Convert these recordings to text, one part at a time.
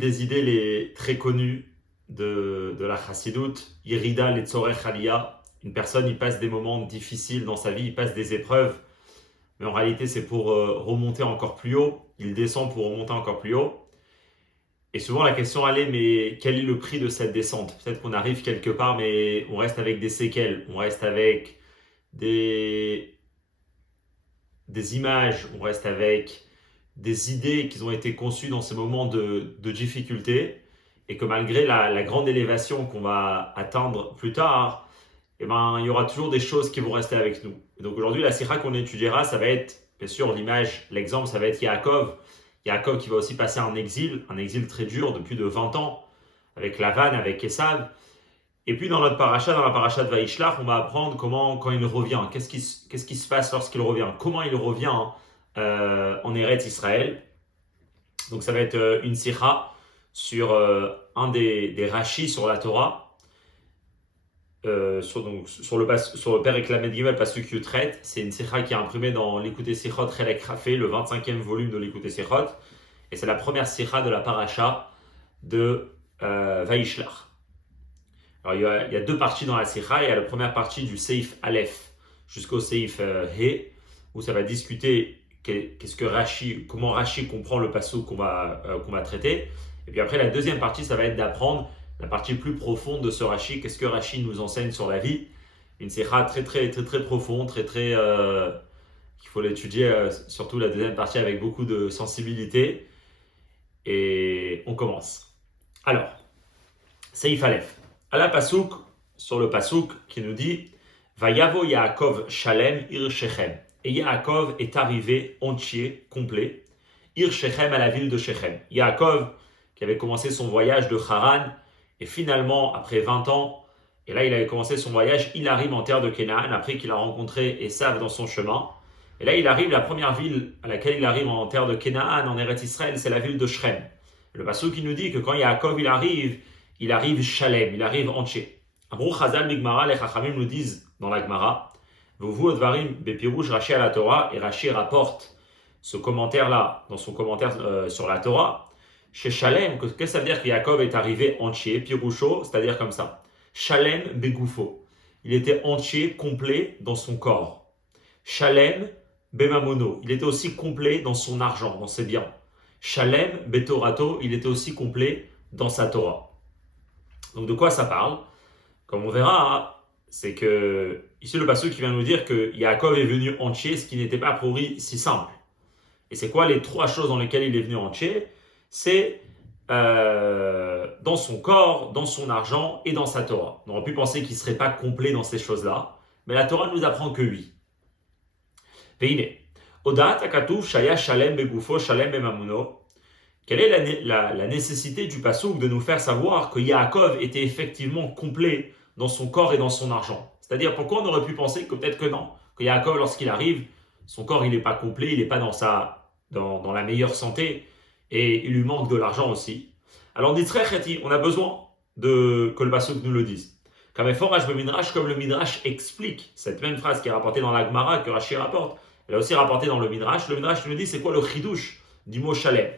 Des idées très connues de la Chassidoute, Yerida Letzorech Aliyah. Une personne, il passe des moments difficiles dans sa vie, il passe des épreuves, mais en réalité, c'est pour remonter encore plus haut. Il descend pour remonter encore plus haut. Et souvent, la question elle est, mais quel est le prix de cette descente? Peut-être qu'on arrive quelque part, mais on reste avec des séquelles, on reste avec des, des images, on reste avec des idées qui ont été conçues dans ces moments de difficulté, et que malgré la grande élévation qu'on va atteindre plus tard, eh ben, il y aura toujours des choses qui vont rester avec nous. Et donc aujourd'hui, la sikha qu'on étudiera, ça va être, bien sûr, l'image, l'exemple, ça va être Yaakov. Yaakov qui va aussi passer un exil très dur de plus de 20 ans, avec Lavan, avec Esav. Et puis dans notre paracha, dans la paracha de Vaishlach, on va apprendre comment, quand il revient, qu'est-ce qui se passe lorsqu'il revient, comment il revient en Eretz Israël. Donc ça va être une sikha sur un des rachis sur la Torah, sur le Père Lamed Gimel Pasuk Yutret. C'est une sikha qui est imprimée dans l'Écouté Sichot Chelek Rafé, le 25e volume de l'Écouté Sichot. Et c'est la première sikha de la paracha de Vaishlach. Alors il y a deux parties dans la sikha. Il y a la première partie du Seif Aleph jusqu'au Seif He, où ça va discuter comment Rashi comprend le pasuk qu'on va traiter. Et puis après, la deuxième partie, ça va être d'apprendre la partie plus profonde de ce Rashi. Qu'est-ce que Rashi nous enseigne sur la vie? Une sikha très profonde, qu'il faut l'étudier, surtout la deuxième partie avec beaucoup de sensibilité. Et on commence. Alors, Seif Aleph. À la pasuk, sur le pasuk qui nous dit Vayavo Yaakov Shalem Ir Shechem. Et Yaakov est arrivé entier, complet, Ir Shechem, à la ville de Shechem. Yaakov, qui avait commencé son voyage de Haran, et finalement, après 20 ans, et là il avait commencé son voyage, il arrive en terre de Canaan, après qu'il a rencontré Esav dans son chemin. Et là il arrive, la première ville à laquelle il arrive en terre de Canaan, en Eretz Israël, c'est la ville de Shrem. Le pasuk qui nous dit que quand Yaakov il arrive Shalem, il arrive entier. Amrou Chazal Migmara, les Chachamim nous disent dans la Gemara, Vuvu Odvarim Bepirouj Rashi à la Torah, et Rashi rapporte ce commentaire-là dans son commentaire sur la Torah. Chez Shalem, qu'est-ce que ça veut dire que Yaakov est arrivé entier, Piroucho, c'est-à-dire comme ça. Shalem Begoufo, il était entier, complet dans son corps. Shalem Bemamono, il était aussi complet dans son argent, dans ses biens. Shalem Betorato, il était aussi complet dans sa Torah. Donc de quoi ça parle? Comme on verra, c'est que ici le pasteur qui vient nous dire que Yaakov est venu entier, ce qui n'était pas a priori si simple. Et c'est quoi les trois choses dans lesquelles il est venu entier? C'est dans son corps, dans son argent et dans sa Torah. On aurait pu penser qu'il ne serait pas complet dans ces choses-là, mais la Torah nous apprend que oui. Veine, Odat Akatouv Shaya Shalem Begufo Shalem Bemamuno. Quelle est la nécessité du pasuk de nous faire savoir que Yaakov était effectivement complet dans son corps et dans son argent? C'est-à-dire, pourquoi on aurait pu penser que peut-être que non, que Yaakov, lorsqu'il arrive, son corps il n'est pas complet, il n'est pas dans la meilleure santé, et il lui manque de l'argent aussi. Alors, dit on a besoin que le pasuk nous le dise. Comme le Midrash explique cette même phrase qui est rapportée dans la Gemara, que Rashi rapporte, elle est aussi rapportée dans le Midrash. Le Midrash nous dit c'est quoi le chidouche du mot Shalem.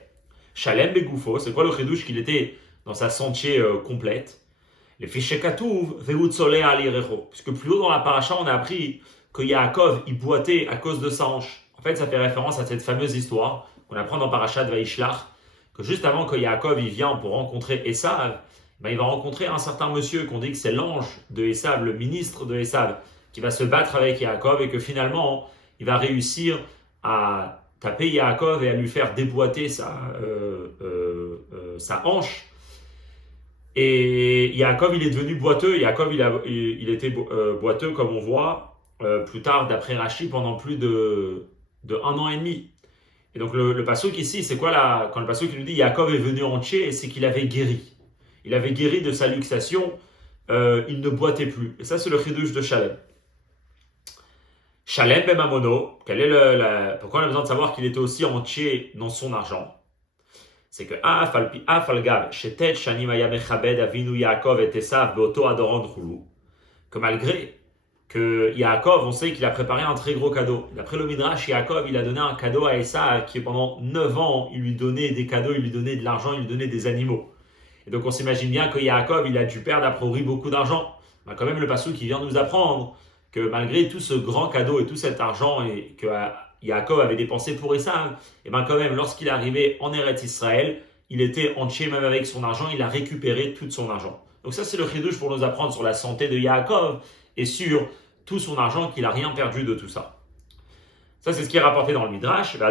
Shalem Begoufo, c'est quoi le chidouche qu'il était dans sa santé complète? Les fichiers Katouv, Veutzole Alirecho. Puisque plus haut dans la paracha, on a appris que Yaakov, il boitait à cause de sa hanche. En fait, ça fait référence à cette fameuse histoire qu'on apprend dans paracha de Vaishlach, que juste avant que Yaakov il vient pour rencontrer Esav, il va rencontrer un certain monsieur qu'on dit que c'est l'ange de Esav, le ministre de Esav, qui va se battre avec Yaakov et que finalement, il va réussir à taper Yaakov et à lui faire déboîter sa hanche. Et Yaakov, il est devenu boiteux. Yaakov, il était boiteux, comme on voit plus tard, d'après Rashi, pendant plus de 1 an et demi. Et donc le pasuk ici, c'est quoi quand le pasuk nous dit Yaakov est venu entier, c'est qu'il avait guéri. Il avait guéri de sa luxation, il ne boitait plus. Et ça, c'est le chidouche de Shalem. Shalem Bemamono, pourquoi on a besoin de savoir qu'il était aussi entier dans son argent? C'est que que malgré que Yaakov, on sait qu'il a préparé un très gros cadeau. D'après le Midrash, Yaakov, il a donné un cadeau à Esav qui pendant 9 ans, il lui donnait des cadeaux, il lui donnait de l'argent, il lui donnait des animaux. Et donc on s'imagine bien que Yaakov, il a dû perdre a priori beaucoup d'argent. Mais quand même le passage qui vient nous apprendre que malgré tout ce grand cadeau et tout cet argent et que Yaakov avait dépensé pour Esav, et bien quand même lorsqu'il est arrivé en Eretz Israël, il était entier même avec son argent, il a récupéré tout son argent. Donc ça c'est le chidouche pour nous apprendre sur la santé de Yaakov et sur tout son argent qu'il n'a rien perdu de tout ça. Ça, c'est ce qui est rapporté dans le Midrash. C'est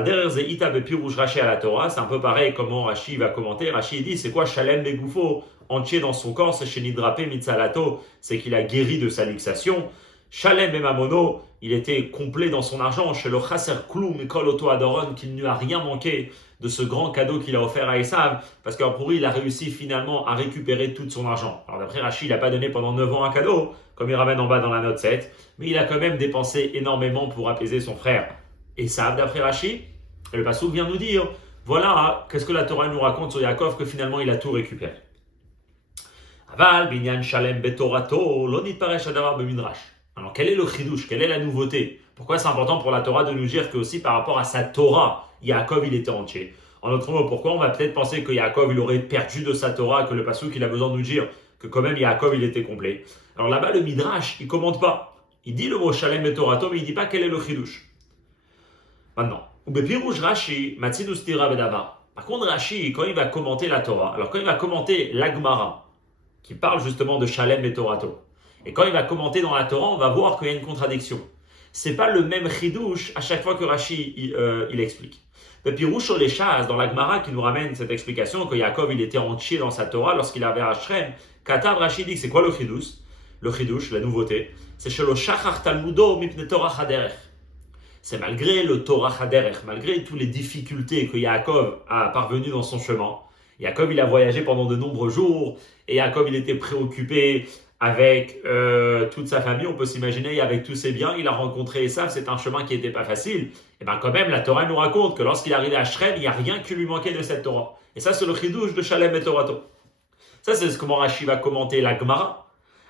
un peu pareil comment Rashi va commenter. Rashi dit, c'est quoi Shalem Begoufo, entier dans son corps, c'est chez Nidrape Mitzalato, c'est qu'il a guéri de sa luxation. Shalem Bemamono, il était complet dans son argent. Chez le Chaser Klum Mikol Oto Adoron, qu'il ne lui a rien manqué de ce grand cadeau qu'il a offert à Esav, parce qu'en pourri, il a réussi finalement à récupérer tout son argent. Alors d'après Rashi, il n'a pas donné pendant 9 ans un cadeau, comme il ramène en bas dans la note 7, mais il a quand même dépensé énormément pour apaiser son frère Esav, d'après Rashi. Et le Passouk vient nous dire, voilà, qu'est-ce que la Torah nous raconte sur Yaakov, que finalement il a tout récupéré. Aval, binyan shalem betorato, lonit paresh adavar bemidrash. Alors quel est le chidouche, quelle est la nouveauté? Pourquoi c'est important pour la Torah de nous dire que aussi par rapport à sa Torah, Yaakov il était entier? En autre mot, pourquoi on va peut-être penser que Yaakov il aurait perdu de sa Torah, que le Passouk il a besoin de nous dire que quand même Yaakov il était complet? Alors là-bas le Midrash il commente pas. Il dit le mot shalem betorato, mais il dit pas quel est le chidouche. Maintenant, Rashi, par contre Rashi, quand il va commenter la Torah, alors quand il va commenter l'Agmara, qui parle justement de Shalem et Torato, et quand il va commenter dans la Torah, on va voir qu'il y a une contradiction. C'est pas le même chidouche à chaque fois que Rashi il explique. Et puis Roucho les Chaz, dans l'Agmara, qui nous ramène cette explication que Yaakov il était entier dans sa Torah lorsqu'il avait à Shrem. Katav Rashi dit que c'est quoi le chidouche, la nouveauté, c'est chez le Shachar Talmudo mipne Torah Haderech. C'est malgré le Torah Haderech, malgré toutes les difficultés que Yaakov a parvenues dans son chemin. Yaakov il a voyagé pendant de nombreux jours, et Yaakov il était préoccupé avec toute sa famille, on peut s'imaginer, avec tous ses biens, il a rencontré Esav, c'est un chemin qui n'était pas facile. Et bien quand même, la Torah nous raconte que lorsqu'il est arrivé à Shrem, il n'y a rien qui lui manquait de cette Torah. Et ça c'est le chidouche de Shalem et Torato. Ça c'est comment Rashi va commenter la Gemara.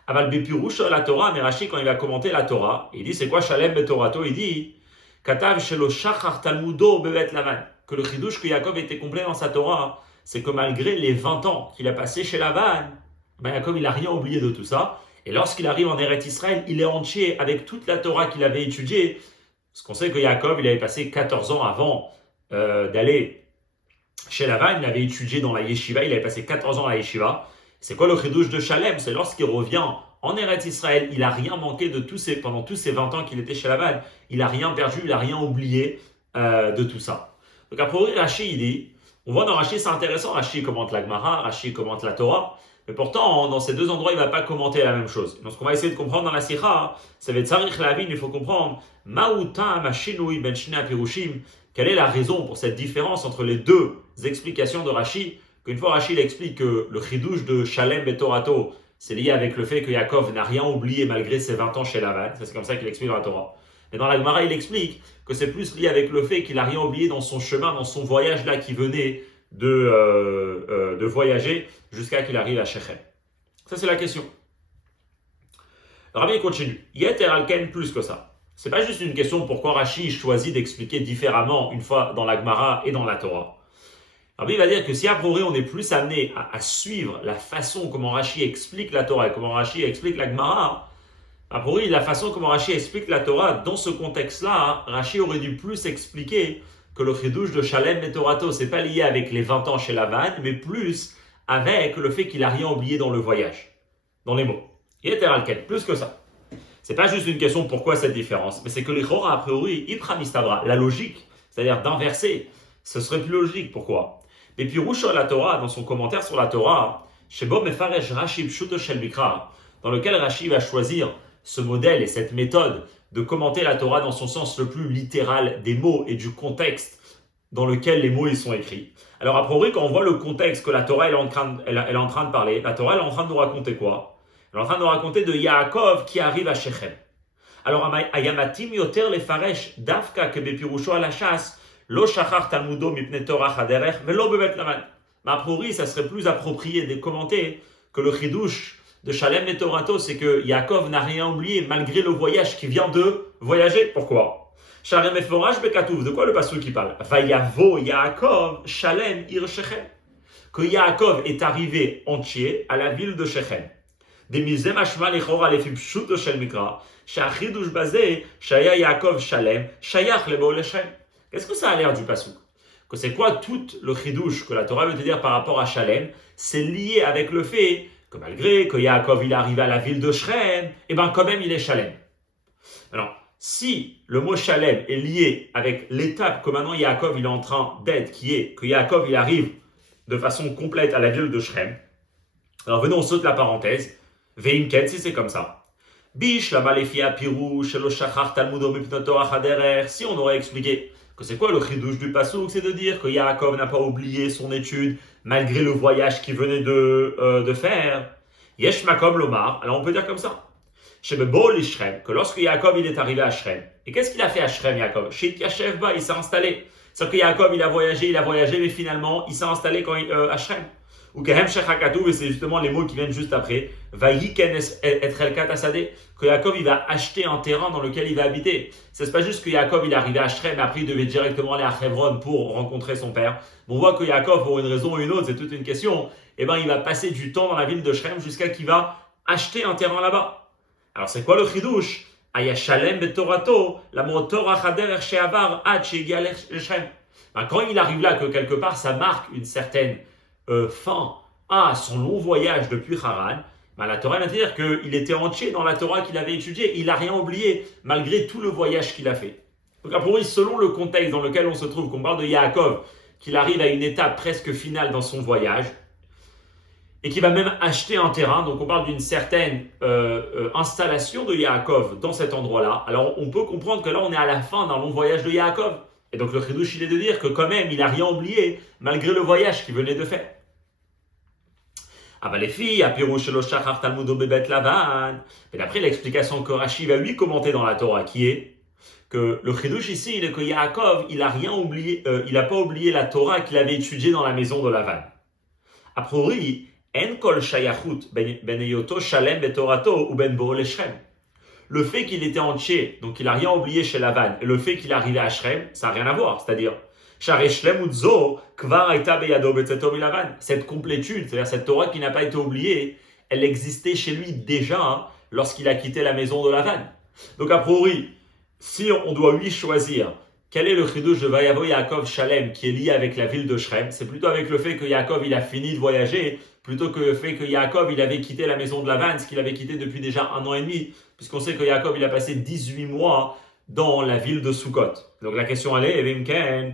Aval Bepirouche la Torah, mais Rashi quand il va commenter la Torah, il dit c'est quoi Shalem et Torato? Il dit Katav shelo shachar talmudo bevet lavan, que le chidouche que Yaakov était complet dans sa Torah, c'est que malgré les 20 ans qu'il a passé chez Lavan, ben Yaakov il n'a rien oublié de tout ça. Et lorsqu'il arrive en Eretz Israël, il est entier avec toute la Torah qu'il avait étudiée. Parce qu'on sait que Yaakov il avait passé 14 ans avant d'aller chez Lavan, il avait étudié dans la yeshiva, il avait passé 14 ans à la yeshiva. C'est quoi le chidouche de Shalem? C'est lorsqu'il revient en Eretz Israël, il n'a rien manqué pendant tous ces 20 ans qu'il était chez Lavan. Il n'a rien perdu, il n'a rien oublié de tout ça. Donc après Rashi, il dit, on voit dans Rashi, c'est intéressant, Rashi commente la Gemara, Rashi commente la Torah, mais pourtant, dans ces deux endroits, il ne va pas commenter la même chose. Donc ce qu'on va essayer de comprendre dans la Sikha, ça va être Tzarich Lavin, il faut comprendre, Ma'utam Ashinui ben Shina Pirushim, quelle est la raison pour cette différence entre les deux explications de Rashi? Qu'une fois Rashi explique que le chidouche de Shalem et Torato, c'est lié avec le fait que Yaakov n'a rien oublié malgré ses 20 ans chez Lavan. C'est comme ça qu'il explique dans la Torah. Mais dans la Gemara, il explique que c'est plus lié avec le fait qu'il n'a rien oublié dans son chemin, dans son voyage là qui venait de voyager jusqu'à qu'il arrive à Shechem. Ça, c'est la question. Le Rabbi continue. Yeter alken plus que ça. C'est pas juste une question pourquoi Rashi choisit d'expliquer différemment une fois dans la Gemara et dans la Torah. Rabbi va dire que si a priori on est plus amené à suivre la façon comment Rashi explique la Torah et comment Rashi explique la Gemara, a priori la façon comment Rashi explique la Torah dans ce contexte-là, Rashi aurait dû plus expliquer que le chidouche de Shalem et Torato, c'est pas lié avec les 20 ans chez Lavan, mais plus avec le fait qu'il n'a rien oublié dans le voyage, dans les mots. Il était alken, plus que ça. C'est pas juste une question pourquoi cette différence, mais c'est que les chora a priori, ipramistabra, la logique, c'est-à-dire d'inverser, ce serait plus logique. Pourquoi? Et puis Roucho la Torah, dans son commentaire sur la Torah, Shebo Mefaresh Rashi Pshuto Shel Mikra, dans lequel Rashi va choisir ce modèle et cette méthode de commenter la Torah dans son sens le plus littéral des mots et du contexte dans lequel les mots ils sont écrits. Alors a priori, quand on voit le contexte que la Torah elle est en train de parler, la Torah elle est en train de nous raconter quoi? Elle est en train de nous raconter de Yaakov qui arrive à Shechem. Alors Ayamatim Yoter Lefaresh Dafka Kebepirusho Alachas Lo Shachar Talmudo Mipne Torah Haderech Velo Bevet Lavan. Mais a priori, ça serait plus approprié de commenter que le chidouche de Shalem et Torato, c'est que Yaakov n'a rien oublié malgré le voyage qui vient de voyager. Pourquoi? Shalem et Forage Bekatouf, de quoi le passage qui parle? Vayavo Yaakov Shalem Ir Shechem. Que Yaakov est arrivé entier à la ville de Shechem. Des misem ashma lechora lefim pshuto shel mikra, shachidush bazé, shaya Yaakov Shalem, shayach lebo lechem. Qu'est-ce que ça a l'air du pasuk? Que c'est quoi tout le chidouche que la Torah veut te dire par rapport à Shalem? C'est lié avec le fait que malgré que Yaakov il est arrivé à la ville de Shrem, et ben quand même il est Shalem. Alors, si le mot Shalem est lié avec l'étape que maintenant Yaakov il est en train d'être, qui est que Yaakov il arrive de façon complète à la ville de Shrem, alors venons on saute la parenthèse, Veimken si c'est comme ça. Bish la malefia pirou shelo shachar talmudo mipnoto achaderer, si on aurait expliqué que c'est quoi le chidouche du pasuk, c'est de dire que Yaakov n'a pas oublié son étude malgré le voyage qu'il venait de faire. Yesh makom lomar, alors on peut dire comme ça. Shebebo li Shrem, que lorsque Yaakov il est arrivé à Shrem, et qu'est-ce qu'il a fait à Shrem Yaakov? Shit Yashev ba, il s'est installé. C'est-à-dire que Yaakov il a voyagé, mais finalement il s'est installé à Shrem. Ou Kehem Shechakatouv, et c'est justement les mots qui viennent juste après. Vayiken etrelkat asade, que Yaakov il va acheter un terrain dans lequel il va habiter. C'est pas juste que Yaakov il est arrivé à Shrem, mais après il devait directement aller à Hebron pour rencontrer son père. On voit que Yaakov, pour une raison ou une autre, c'est toute une question, et ben il va passer du temps dans la ville de Shrem jusqu'à qu'il va acheter un terrain là-bas. Alors c'est quoi le chidouche? Aya Shalem betorato, la Torah chader sheavar ad shegia lechem. Quand il arrive là, que quelque part ça marque une certaine fin à son long voyage depuis Haran, la Torah va dire qu'il était entier dans la Torah qu'il avait étudiée, il n'a rien oublié malgré tout le voyage qu'il a fait. Donc pour lui, selon le contexte dans lequel on se trouve, qu'on parle de Yaakov, qu'il arrive à une étape presque finale dans son voyage, et qui va même acheter un terrain, donc on parle d'une certaine installation de Yaakov dans cet endroit-là, alors on peut comprendre que là on est à la fin d'un long voyage de Yaakov. Et donc le chidouche il est de dire que quand même il n'a rien oublié malgré le voyage qu'il venait de faire. Ah les filles, mais d'après l'explication que Rashi va lui commenter dans la Torah, qui est que le chidouche ici, il est que Yaakov, il n'a rien oublié, il n'a pas oublié la Torah qu'il avait étudiée dans la maison de Lavan. A priori, en kol shayachut ben eyoto shalem betorato ou ben bo lechem. Le fait qu'il était entier, donc il n'a rien oublié chez Lavan, et le fait qu'il est arrivé à Shrem, ça n'a rien à voir. C'est-à-dire, cette complétude, c'est-à-dire cette Torah qui n'a pas été oubliée, elle existait chez lui déjà lorsqu'il a quitté la maison de Lavan. Donc a priori, si on doit lui choisir quel est le chidouche de Vayavo Yaakov Shalem qui est lié avec la ville de Shrem, c'est plutôt avec le fait que Yaakov il a fini de voyager, plutôt que le fait que Yaakov il avait quitté la maison de Lavan, ce qu'il avait quitté depuis déjà 1 an et demi, puisqu'on sait que Yaakov il a passé 18 mois dans la ville de Sukkot. Donc la question elle est, Vimken,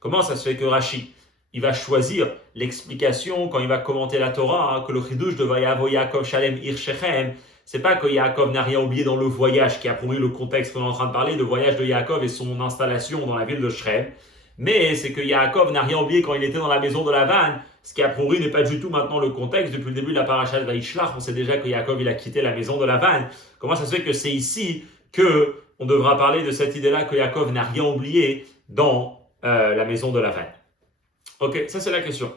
comment ça se fait que Rashi il va choisir l'explication quand il va commenter la Torah, que le chidouche de Vayavo Yaakov Shalem Ir Shechem, c'est pas que Yaakov n'a rien oublié dans le voyage, qui a prouvé le contexte qu'on est en train de parler, le voyage de Yaakov et son installation dans la ville de Shrem, mais c'est que Yaakov n'a rien oublié quand il était dans la maison de Lavan, ce qui a prouvé n'est pas du tout maintenant le contexte. Depuis le début de la paracha de Vaishlach, on sait déjà que Yaakov il a quitté la maison de Lavan. Comment ça se fait que c'est ici que on devra parler de cette idée-là que Yaakov n'a rien oublié dans la maison de Lavan? Ok, ça c'est la question.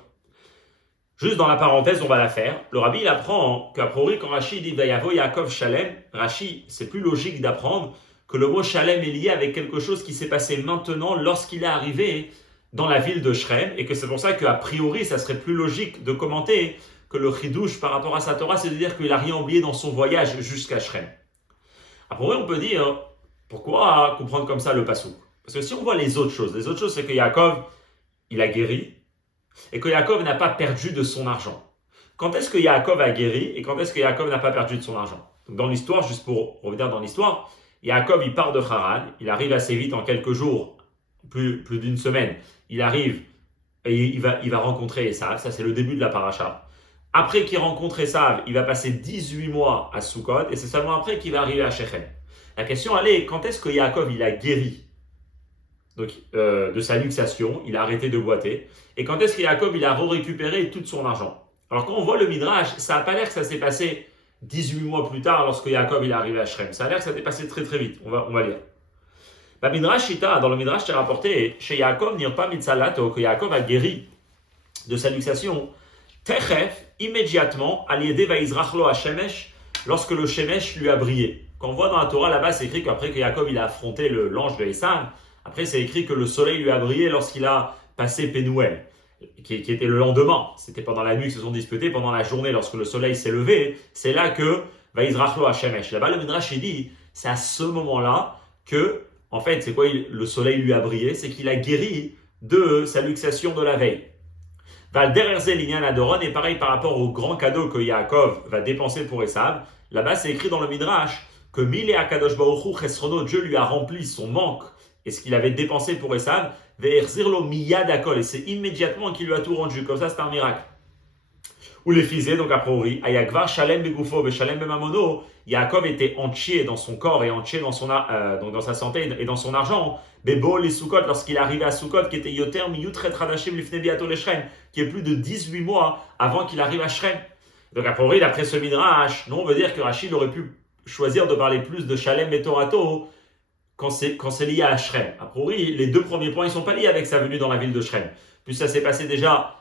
Juste dans la parenthèse, on va la faire. Le rabbi il apprend qu'à priori, quand Rashi dit Vayavo Yaakov Shalem, Rashi, c'est plus logique d'apprendre que le mot Shalem est lié avec quelque chose qui s'est passé maintenant lorsqu'il est arrivé dans la ville de Shrem, et que c'est pour ça qu'a priori, ça serait plus logique de commenter que le chidouche par rapport à sa Torah, c'est de dire qu'il n'a rien oublié dans son voyage jusqu'à Shrem. A priori, on peut dire, pourquoi comprendre comme ça le pasuk? Parce que si on voit les autres choses c'est que Yaakov, il a guéri, et que Yaakov n'a pas perdu de son argent. Quand est-ce que Yaakov a guéri et quand est-ce que Yaakov n'a pas perdu de son argent? Donc dans l'histoire, juste pour revenir dans l'histoire, Yaakov il part de Haran, il arrive assez vite en quelques jours, plus d'une semaine, il arrive et il va rencontrer Esav, ça c'est le début de la paracha. Après qu'il rencontre Esav, il va passer 18 mois à Sukkot et c'est seulement après qu'il va arriver à Shechem. La question elle est, quand est-ce que Yaakov il a guéri donc, de sa luxation, il a arrêté de boiter. Et quand est-ce que Yaakov il a récupéré tout son argent? Alors quand on voit le Midrash, ça n'a pas l'air que ça s'est passé 18 mois plus tard lorsque Yaakov il est arrivé à Shrem. Ça a l'air que ça s'est passé très très vite. On va lire. Midrash Shita, dans le Midrash, c'est rapporté chez Yaakov, n'ir pas mitzalato, que Yaakov a guéri de sa luxation, Techef, immédiatement, Aliede Vaizrachlo Hashemesh, lorsque le Shemesh lui a brillé. Quand on voit dans la Torah là-bas, c'est écrit qu'après que Yaakov il a affronté l'ange de Esav, après c'est écrit que le soleil lui a brillé lorsqu'il a passé Pénouel, qui était le lendemain. C'était pendant la nuit qu'ils se sont disputés, pendant la journée, lorsque le soleil s'est levé, c'est là que Vaizrachlo Hashemesh. Là-bas, le Midrash il dit, c'est à ce moment-là que, en fait, c'est quoi le soleil lui a brillé? C'est qu'il a guéri de sa luxation de la veille. Valdererze l'Inyan Adoron, et pareil par rapport au grand cadeau que Yaakov va dépenser pour Esav, là-bas c'est écrit dans le Midrash que Mile Akadosh Baruch Hu Chesrono, Dieu lui a rempli son manque et ce qu'il avait dépensé pour Esav, Ve'erzirlo miyad akol, et c'est immédiatement qu'il lui a tout rendu, comme ça c'est un miracle. Ou les fisés, donc a priori, Ayakvar Shalem Begufo Veshalem Bemamono, Yaakov était entier dans son corps et entier dans, donc dans sa santé et dans son argent. Bebo les Sukkot, lorsqu'il arrivait à Sukkot, qui était Yoter Miyutret Radashim Lifne Biato Leshrem, qui est plus de 18 mois avant qu'il arrive à Shrem. Donc a priori, d'après ce Midrash, non, on veut dire que Rachid aurait pu choisir de parler plus de Shalem et Torato quand c'est lié à Shrem. A priori, les deux premiers points, ils ne sont pas liés avec sa venue dans la ville de Shrem. Puis ça s'est passé déjà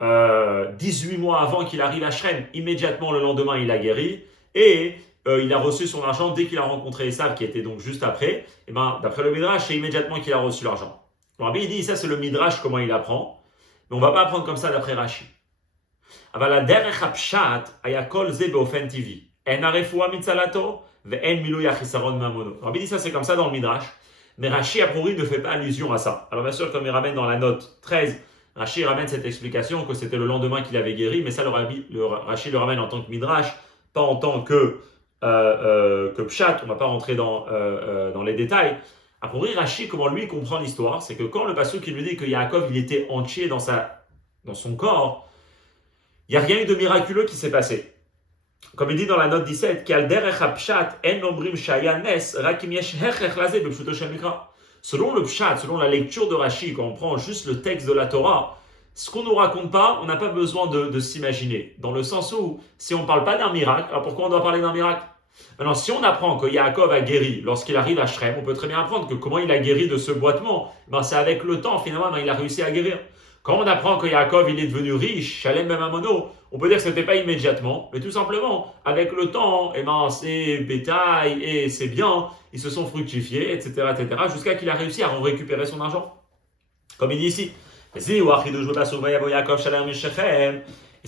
18 mois avant qu'il arrive à Shrem, immédiatement le lendemain il a guéri et il a reçu son argent dès qu'il a rencontré Esav qui était donc juste après. Et ben, d'après le Midrash, c'est immédiatement qu'il a reçu l'argent. Le Rabbi il dit ça c'est le Midrash comment il apprend, mais on va pas apprendre comme ça d'après Rashi. Avala derech hapshat ayakol ze beofen TV. En arefua mitzalato ve'en milou yachisaron mamono. Le Rabbi dit ça c'est comme ça dans le Midrash, mais Rashi a priori ne fait pas allusion à ça. Alors bien sûr comme il ramène dans la note 13. Rashi ramène cette explication que c'était le lendemain qu'il avait guéri, mais ça Rashi le ramène en tant que Midrash, pas en tant que Pshat. On ne va pas rentrer dans les détails. A priori, Rashi, comment lui comprend l'histoire, c'est que quand le pasuk qui lui dit que Yaakov il était entier dans son corps, il n'y a rien eu de miraculeux qui s'est passé. Comme il dit dans la note 17, selon le Pshat, selon la lecture de Rashi, quand on prend juste le texte de la Torah, ce qu'on ne nous raconte pas, on n'a pas besoin de s'imaginer. Dans le sens où, si on ne parle pas d'un miracle, alors pourquoi on doit parler d'un miracle? Maintenant, si on apprend que Yaakov a guéri lorsqu'il arrive à Shrem, on peut très bien apprendre que comment il a guéri de ce boitement, ben c'est avec le temps, finalement, il a réussi à guérir. Quand on apprend que Yaakov il est devenu riche, Shalem Bemamono, on peut dire que ce n'était pas immédiatement, mais tout simplement, avec le temps, ses bétails et ses biens, ils se sont fructifiés, etc., jusqu'à qu'il a réussi à récupérer son argent. Comme il dit ici. Et c'est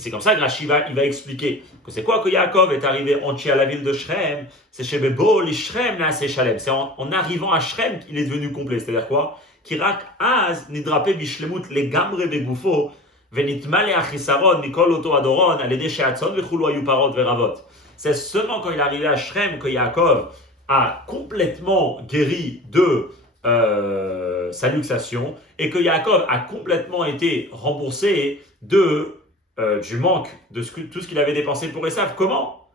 comme ça que Rashi il va expliquer que c'est quoi que Yaakov est arrivé entier à la ville de Shrem. C'est chez Bebo, li Shrem, là c'est Shalem. C'est en arrivant à Shrem qu'il est devenu complet. C'est-à-dire quoi? Kirak az nidrape bishlemut legamre begufo venitmale achisaron mikol oto adoron alede sheatzon vechulu ayu parot veravot. C'est seulement quand il est arrivé à Shrem que Yaakov a complètement guéri de sa luxation et que Yaakov a complètement été remboursé du manque de tout ce qu'il avait dépensé pour Esav. Comment?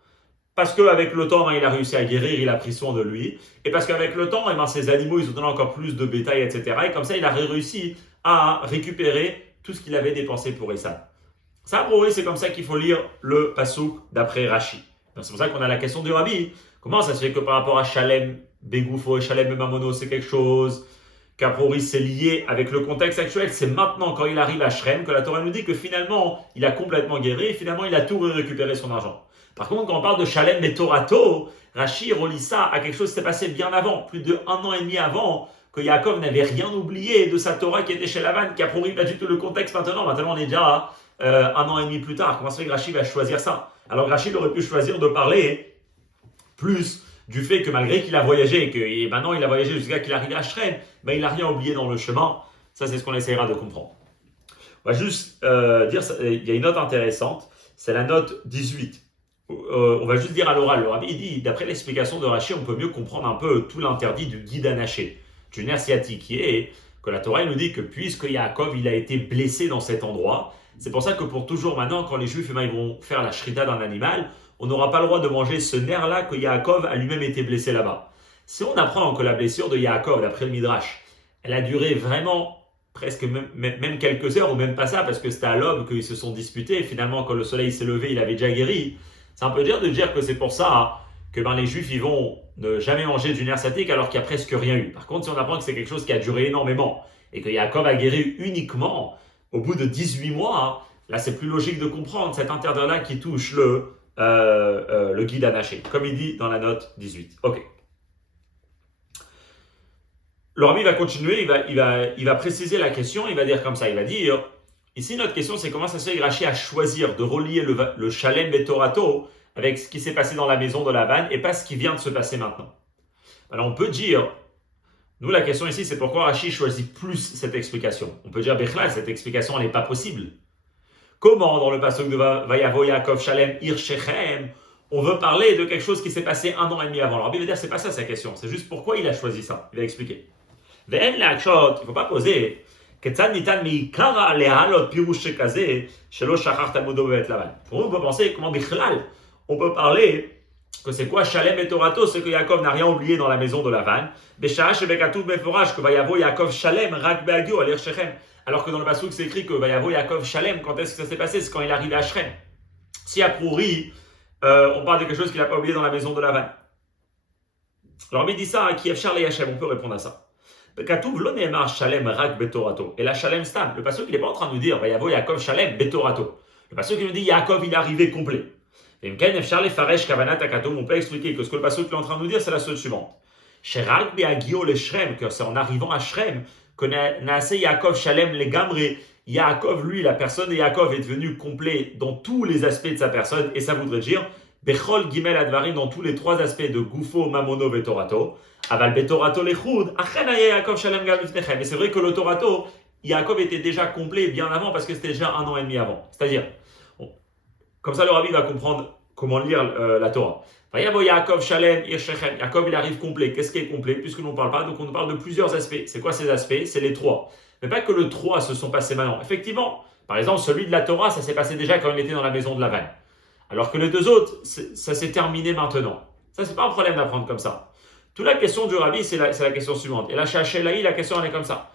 Parce qu'avec le temps, il a réussi à guérir, il a pris soin de lui. Et parce qu'avec le temps, ses animaux, ils ont donné encore plus de bétail, etc. Et comme ça, il a réussi à récupérer tout ce qu'il avait dépensé pour Esav. Ça, pour eux, c'est comme ça qu'il faut lire le pasuk d'après Rashi. Donc, c'est pour ça qu'on a la question du Rabbi. Comment ça se fait que par rapport à Shalem Begufo et Shalem Bemamono, c'est quelque chose qu'a priori c'est lié avec le contexte actuel? C'est maintenant, quand il arrive à Shrem, que la Torah nous dit que finalement, il a complètement guéri et finalement, il a tout récupéré son argent. Par contre, quand on parle de Shalem et Torato, Rashi relie ça à quelque chose qui s'est passé bien avant, plus de 1 an et demi avant, que Yaakov n'avait rien oublié de sa Torah qui était chez Lavan, qui a priori pas du tout le contexte maintenant. Maintenant, on est déjà 1 an et demi plus tard. Comment ça fait que Rashi va choisir ça? Alors Rashi aurait pu choisir de parler plus du fait que malgré qu'il a voyagé et que maintenant il a voyagé jusqu'à qu'il arrive à Shrem, ben il n'a rien oublié dans le chemin. Ça, c'est ce qu'on essaiera de comprendre. On va juste dire, il y a une note intéressante, c'est la note 18. On va juste dire à l'oral, le Rabbi il dit, d'après l'explication de Rashi, on peut mieux comprendre un peu tout l'interdit du guide anaché, du nerf sciatique, qui est que la Torah nous dit que puisque Yaakov il a été blessé dans cet endroit, c'est pour ça que pour toujours maintenant, quand les Juifs ils vont faire la shrita d'un animal, on n'aura pas le droit de manger ce nerf-là que Yaakov a lui-même été blessé là-bas. Si on apprend que la blessure de Yaakov, d'après le Midrash, elle a duré vraiment presque même quelques heures ou même pas ça, parce que c'était à l'aube qu'ils se sont disputés, et finalement quand le soleil s'est levé, il avait déjà guéri. C'est un peu dur de dire que c'est pour ça que les Juifs ils vont ne jamais manger du nerf sciatique alors qu'il n'y a presque rien eu. Par contre, si on apprend que c'est quelque chose qui a duré énormément et que Yaakov a guéri uniquement au bout de 18 mois, là c'est plus logique de comprendre cet interdit-là qui touche le guide anaché, comme il dit dans la note 18. Ok. Le Rabbi va continuer, il va préciser la question, il va dire comme ça, il va dire, ici notre question c'est comment ça se fait que Rashi a choisir de relier le Shalem Betorato avec ce qui s'est passé dans la maison de Lavan et pas ce qui vient de se passer maintenant. Alors on peut dire, nous la question ici c'est pourquoi Rashi choisit plus cette explication. On peut dire, Bechlal, cette explication elle n'est pas possible. Comment dans le passage de Vayavo Yaakov Shalem Ir Shechem, on veut parler de quelque chose qui s'est passé 1 an et demi avant. Alors Rabbi va dire c'est pas ça sa question, c'est juste pourquoi il a choisi ça. Il va expliquer. Il ne faut pas poser. Pour nous, on peut penser comment Bichlal, on peut parler que c'est quoi Shalem et Torato, c'est que Yaakov n'a rien oublié dans la maison de Lavan. Que Vayavo Yaakov Shalem rak beagio aler Shechem. Alors que dans le pasuk c'est écrit que Vayavo Yaakov Shalem, quand est-ce que ça s'est passé? C'est quand il arrive à Shrem. Si a priori, on parle de quelque chose qu'il n'a pas oublié dans la maison de Lavan. Alors il dit ça, qui est Charles et Hachem, on peut répondre à ça. Et la Shalem Stam, le pasuk il n'est pas en train de nous dire Vayavo Yaakov Shalem Betorato. Le pasuk il nous dit Yaakov il est arrivé complet. Et on peut expliquer que ce que le pasuk est en train de nous dire c'est la chose suivante. Que c'est en arrivant à Shrem que Naase Yaakov Shalem les Gamre, Yaakov lui, la personne de Yaakov est devenu complet dans tous les aspects de sa personne et ça voudrait dire Bechol Gimel Advarim dans tous les 3 aspects de Gufo, Mamono, Betorato. Aval Betorato Lechud, Achenaya Yaakov Shalem Gam Ifnechem. Et c'est vrai que le Torato, Yaakov était déjà complet bien avant parce que c'était déjà 1 an et demi avant. C'est-à-dire, comme ça le Rabbi va comprendre comment lire la Torah. Yaakov Shalem Ir Shechem. Yaakov il arrive complet. Qu'est-ce qui est complet? Puisque nous ne parle pas, donc on nous parle de plusieurs aspects. C'est quoi ces aspects? C'est les 3. Mais pas que le 3 se sont passés maintenant. Effectivement, par exemple, celui de la Torah, ça s'est passé déjà quand il était dans la maison de Lavan. Alors que les 2 autres, ça s'est terminé maintenant. Ça, c'est pas un problème d'apprendre comme ça. Toute la question du Rabbi, c'est la question suivante. Et la Shachelaï, la question, elle est comme ça.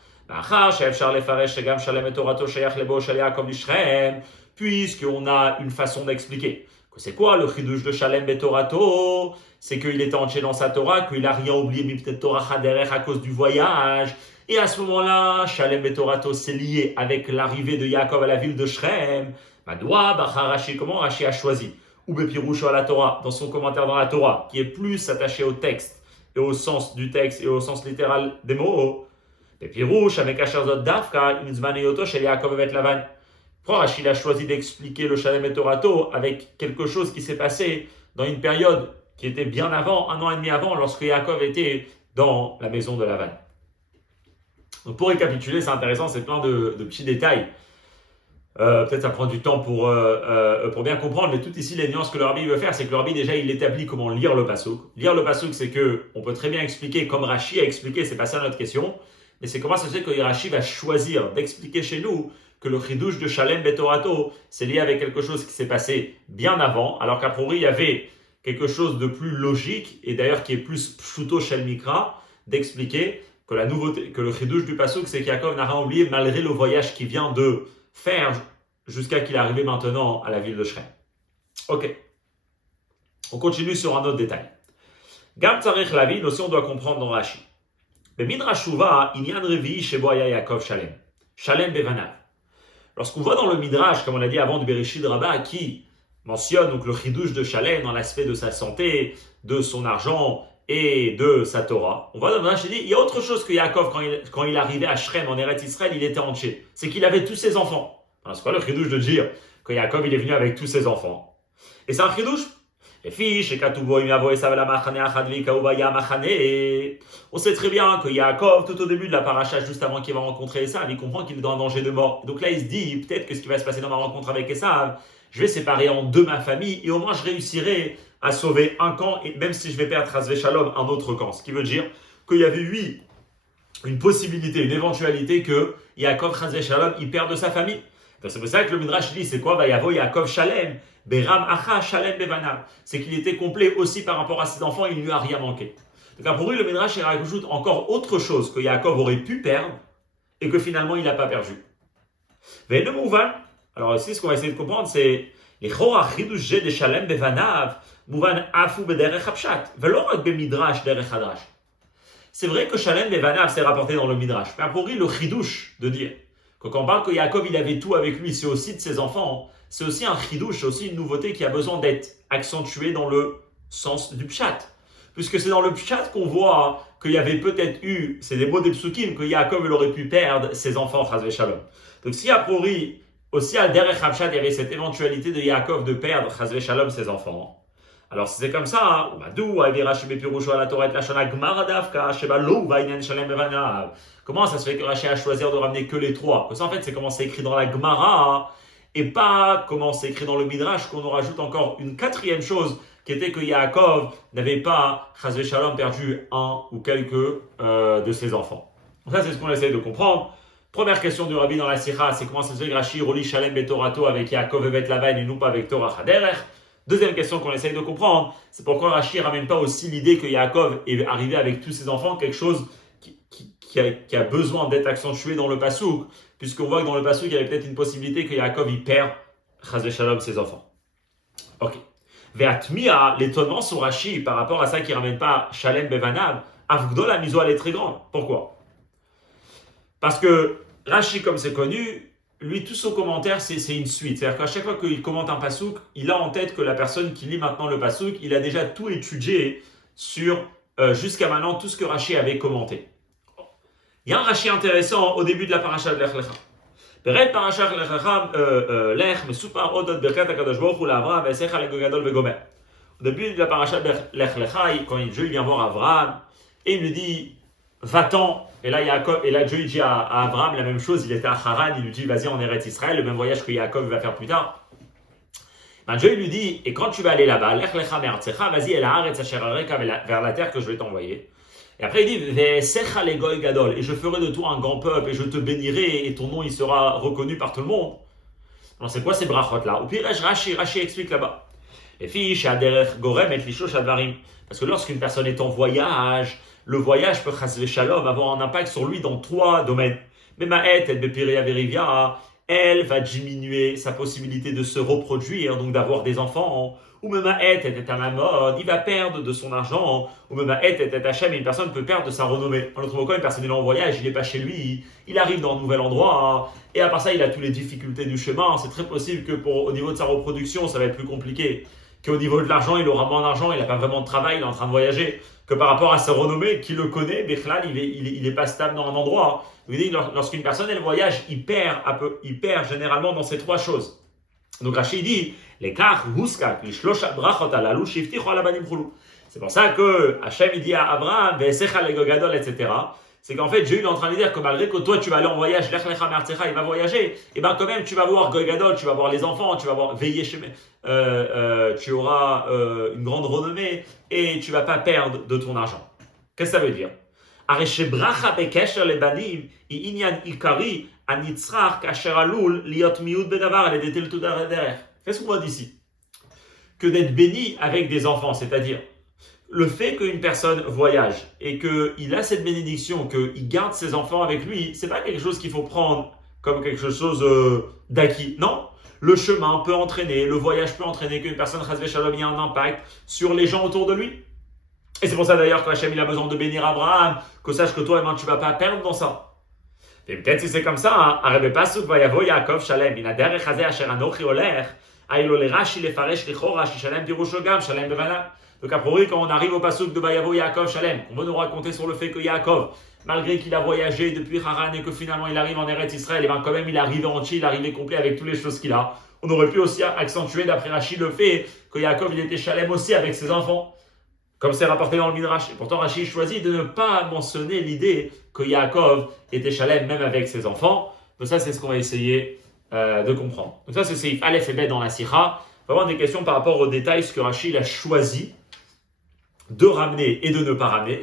Puisqu'on a une façon d'expliquer. C'est quoi le chidouche de Shalem Betorato? C'est qu'il était entier dans sa Torah, qu'il n'a rien oublié, mais peut-être Torah Chaderech à cause du voyage. Et à ce moment-là, Shalem Betorato c'est lié avec l'arrivée de Yaakov à la ville de Shrem. Madoua, Bachar Rashi, comment Rashi a choisi? Ou Bepiroucho à la Torah, dans son commentaire dans la Torah, qui est plus attaché au texte et au sens du texte et au sens littéral des mots. Bepirouche avec Asherzot Dafka, Imzmaneyoto, chez Yaakov et Lavan. Pourquoi Rashi a choisi d'expliquer le Shalem Betorato avec quelque chose qui s'est passé dans une période qui était bien avant, 1 an et demi avant, lorsque Yaakov était dans la maison de Lavan. Donc pour récapituler, c'est intéressant, c'est plein de petits détails. Peut-être ça prend du temps pour bien comprendre, mais tout ici, les nuances que le Rabbi veut faire, c'est que le Rabbi déjà, il établit comment lire le pasuk. Lire le pasuk, c'est que on peut très bien expliquer, comme Rashi a expliqué, c'est pas ça notre question, mais c'est comment ça se fait que Rashi va choisir d'expliquer chez nous que le chidouche de Shalem Betorato, c'est lié avec quelque chose qui s'est passé bien avant, alors qu'à priori, il y avait quelque chose de plus logique, et d'ailleurs qui est plus pshuto shel mikra, d'expliquer que la nouveauté, que le chidouche du pasuk, c'est qu'Yaakov n'a rien oublié malgré le voyage qu'il vient de faire jusqu'à qu'il est arrivé maintenant à la ville de Shrem. Ok. On continue sur un autre détail. Gam tzarech lavin, aussi on doit comprendre dans Rashi. Bemidrash Shuva, inyan revi'i shebo haya Yaakov Shalem. Shalem bevanav. Lorsqu'on voit dans le Midrash, comme on a dit avant du Bereshit Rabbah, qui mentionne donc le chidouche de Shalem dans l'aspect de sa santé, de son argent et de sa Torah, on voit dans le Midrash, il y a autre chose que Yaakov, quand il arrivait à Shrem en Eretz Israël, il était entier. C'est qu'il avait tous ses enfants. Alors, c'est quoi le chidouche de dire que Yaakov il est venu avec tous ses enfants? Et c'est un chidouche. On sait très bien que Yaakov, tout au début de la paracha, juste avant qu'il va rencontrer Esav, il comprend qu'il est dans un danger de mort. Donc là, il se dit, peut-être que ce qui va se passer dans ma rencontre avec Esav, je vais séparer en 2 ma famille et au moins je réussirai à sauver un camp, et même si je vais perdre Hasvé Shalom, un autre camp. Ce qui veut dire qu'il y avait, lui, une possibilité, une éventualité que Yaakov, Hasvé Shalom, il perde sa famille. Donc c'est pour ça que le Midrash dit, c'est quoi? Vayavo Yaakov Shalem. Beram Acha Shalem Bevanav. C'est qu'il était complet aussi par rapport à ses enfants, il ne lui a rien manqué. Donc pour lui, le Midrash il rajoute encore autre chose que Yaakov aurait pu perdre et que finalement il n'a pas perdu. Mais le Mouvan, alors ici ce qu'on va essayer de comprendre, c'est les Chora Chidush de Shalem Bevanav, Mouvan Afu Bederech Hapshat, Velorak Bemidrash Derech Hadrash. C'est vrai que Shalem Bevanav s'est rapporté dans le Midrash, mais pour lui, le Chidush de dire que quand on parle que Yaakov il avait tout avec lui, c'est aussi de ses enfants, c'est aussi un chidouche, c'est aussi une nouveauté qui a besoin d'être accentuée dans le sens du pshat. Puisque c'est dans le pshat qu'on voit qu'il y avait peut-être eu, c'est des mots des psukim, que Yaakov il aurait pu perdre ses enfants, chas v'shalom. Donc si a priori, aussi à derech Pshat, il y avait cette éventualité de Yaakov de perdre chas v'shalom ses enfants. Alors si c'est comme ça, comment ça se fait que Rashi a choisi de ramener que les trois? Que ça en fait c'est comment c'est écrit dans la Gemara et pas comment c'est écrit dans le Midrash qu'on nous rajoute encore une quatrième chose qui était que Yaakov n'avait pas chas v'shalom perdu un ou quelques de ses enfants. Donc ça c'est ce qu'on essaie de comprendre. Première question du Rabbi dans la Sikha, c'est comment ça se fait que Rashi relie Shalem Betorato avec Yaakov et Bet Lavan et non pas avec Torah Haderech. Deuxième question qu'on essaye de comprendre, c'est pourquoi Rashi ne ramène pas aussi l'idée que Yaakov est arrivé avec tous ses enfants, quelque chose qui a besoin d'être accentué dans le Passouk, puisqu'on voit que dans le Passouk, il y avait peut-être une possibilité que Yaakov il perd chas v'shalom ses enfants. Ok. Ve'atmia, l'étonnement sur Rashi par rapport à ça qui ne ramène pas Shalem Bevanav, Avgdola Mizo elle est très grande. Pourquoi? Parce que Rashi, comme c'est connu, lui, tout son commentaire, c'est une suite. C'est-à-dire qu'à chaque fois qu'il commente un pasouk, il a en tête que la personne qui lit maintenant le pasouk, il a déjà tout étudié sur, jusqu'à maintenant, tout ce que Rashi avait commenté. Il y a un Rashi intéressant au début de la paracha de Lech Lecha. Peret paracha Lech Lecha, Lech, Mesupar, Odot, Berkat, HaKadosh Baruch Hu, L'Avraham, Vesecha, Legogadol, Vegomer. Au début de la paracha de Lech Lecha, quand Dieu vient voir Avraham, et il lui dit, va-t'en. Et là, Dieu dit à Abraham la même chose, il était à Haran, il lui dit, vas-y en Eretz Israël, le même voyage que Yaakov va faire plus tard. Ben, Dieu lui dit, et quand tu vas aller là-bas, Lech Lecha me'artzecha, vas-y el haaretz asher areka, vers la terre que je vais t'envoyer. Et après il dit, Vesecha legoy gadol, et je ferai de toi un grand peuple, et je te bénirai, et ton nom il sera reconnu par tout le monde. Alors c'est quoi ces brachot-là? Ou puis Rashi explique là-bas. Les filles, shaderech gorem et lisho shadvarim. Parce que lorsqu'une personne est en voyage, le voyage peut chas v'shalom avoir un impact sur lui dans trois domaines. Mais ma'et et bepiria verivia, elle va diminuer sa possibilité de se reproduire, donc d'avoir des enfants. Ou même ma'et et amamod, il va perdre de son argent. Ou même ma'et et hachem, une personne peut perdre de sa renommée. En autre mot, une personne est en voyage, il n'est pas chez lui, il arrive dans un nouvel endroit, et à part ça, il a toutes les difficultés du chemin. C'est très possible que au niveau de sa reproduction, ça va être plus compliqué. Qu'au niveau de l'argent, il aura moins d'argent, il n'a pas vraiment de travail, il est en train de voyager. Que par rapport à sa renommée, qui le connaît, Bechlal, il est pas stable dans un endroit. Vous dites, lorsqu'une personne elle voyage, il perd généralement dans ces trois choses. Donc Rashi dit, les kach huska lishlosha brachot alalu shiftichu alabanim chulu. C'est pour ça que Hachem il dit à Abraham, ve'esecha legogadol, etc. C'est qu'en fait, Dieu il est en train de dire que malgré que toi tu vas aller en voyage, Lech Lecha me'artzecha, il va voyager, et bien quand même tu vas voir Goygadol, tu vas voir les enfants, tu vas voir veiller chez tu auras une grande renommée et tu vas pas perdre de ton argent. Qu'est-ce que ça veut dire? Qu'est-ce qu'on voit d'ici? Que d'être béni avec des enfants, c'est-à-dire le fait qu'une personne voyage et qu'il a cette bénédiction, qu'il garde ses enfants avec lui, c'est pas quelque chose qu'il faut prendre comme quelque chose d'acquis. Non, le chemin peut entraîner, le voyage peut entraîner qu'une personne, chas v'shalom, il y a un impact sur les gens autour de lui. Et c'est pour ça d'ailleurs qu'Hachem il a besoin de bénir Abraham, que sache que toi, tu ne vas pas perdre dans ça. Et peut-être si c'est comme ça, Arebe Pasuk vayavo Yaakov Shalem, in aderech hazeh asher anochi olech, aïlo le Rashi le faresh lichora, Shalem pirushogam, Shalem bevana. Donc a priori, quand on arrive au Pasuk de Vayavo Yaakov Shalem, on veut nous raconter sur le fait que Yaakov, malgré qu'il a voyagé depuis Haran et que finalement il arrive en Eretz Israël, et bien quand même il est arrivé entier, il est arrivé complet avec toutes les choses qu'il a. On aurait pu aussi accentuer d'après Rashi le fait que Yaakov il était Shalem aussi avec ses enfants, comme c'est rapporté dans le Midrash. Et pourtant Rashi choisit de ne pas mentionner l'idée que Yaakov était Shalem même avec ses enfants. Donc ça c'est ce qu'on va essayer de comprendre. Donc ça c'est Seif Aleph et Bet dans la Sikha. On va avoir des questions par rapport aux détails, ce que Rashi il a choisi de ramener et de ne pas ramener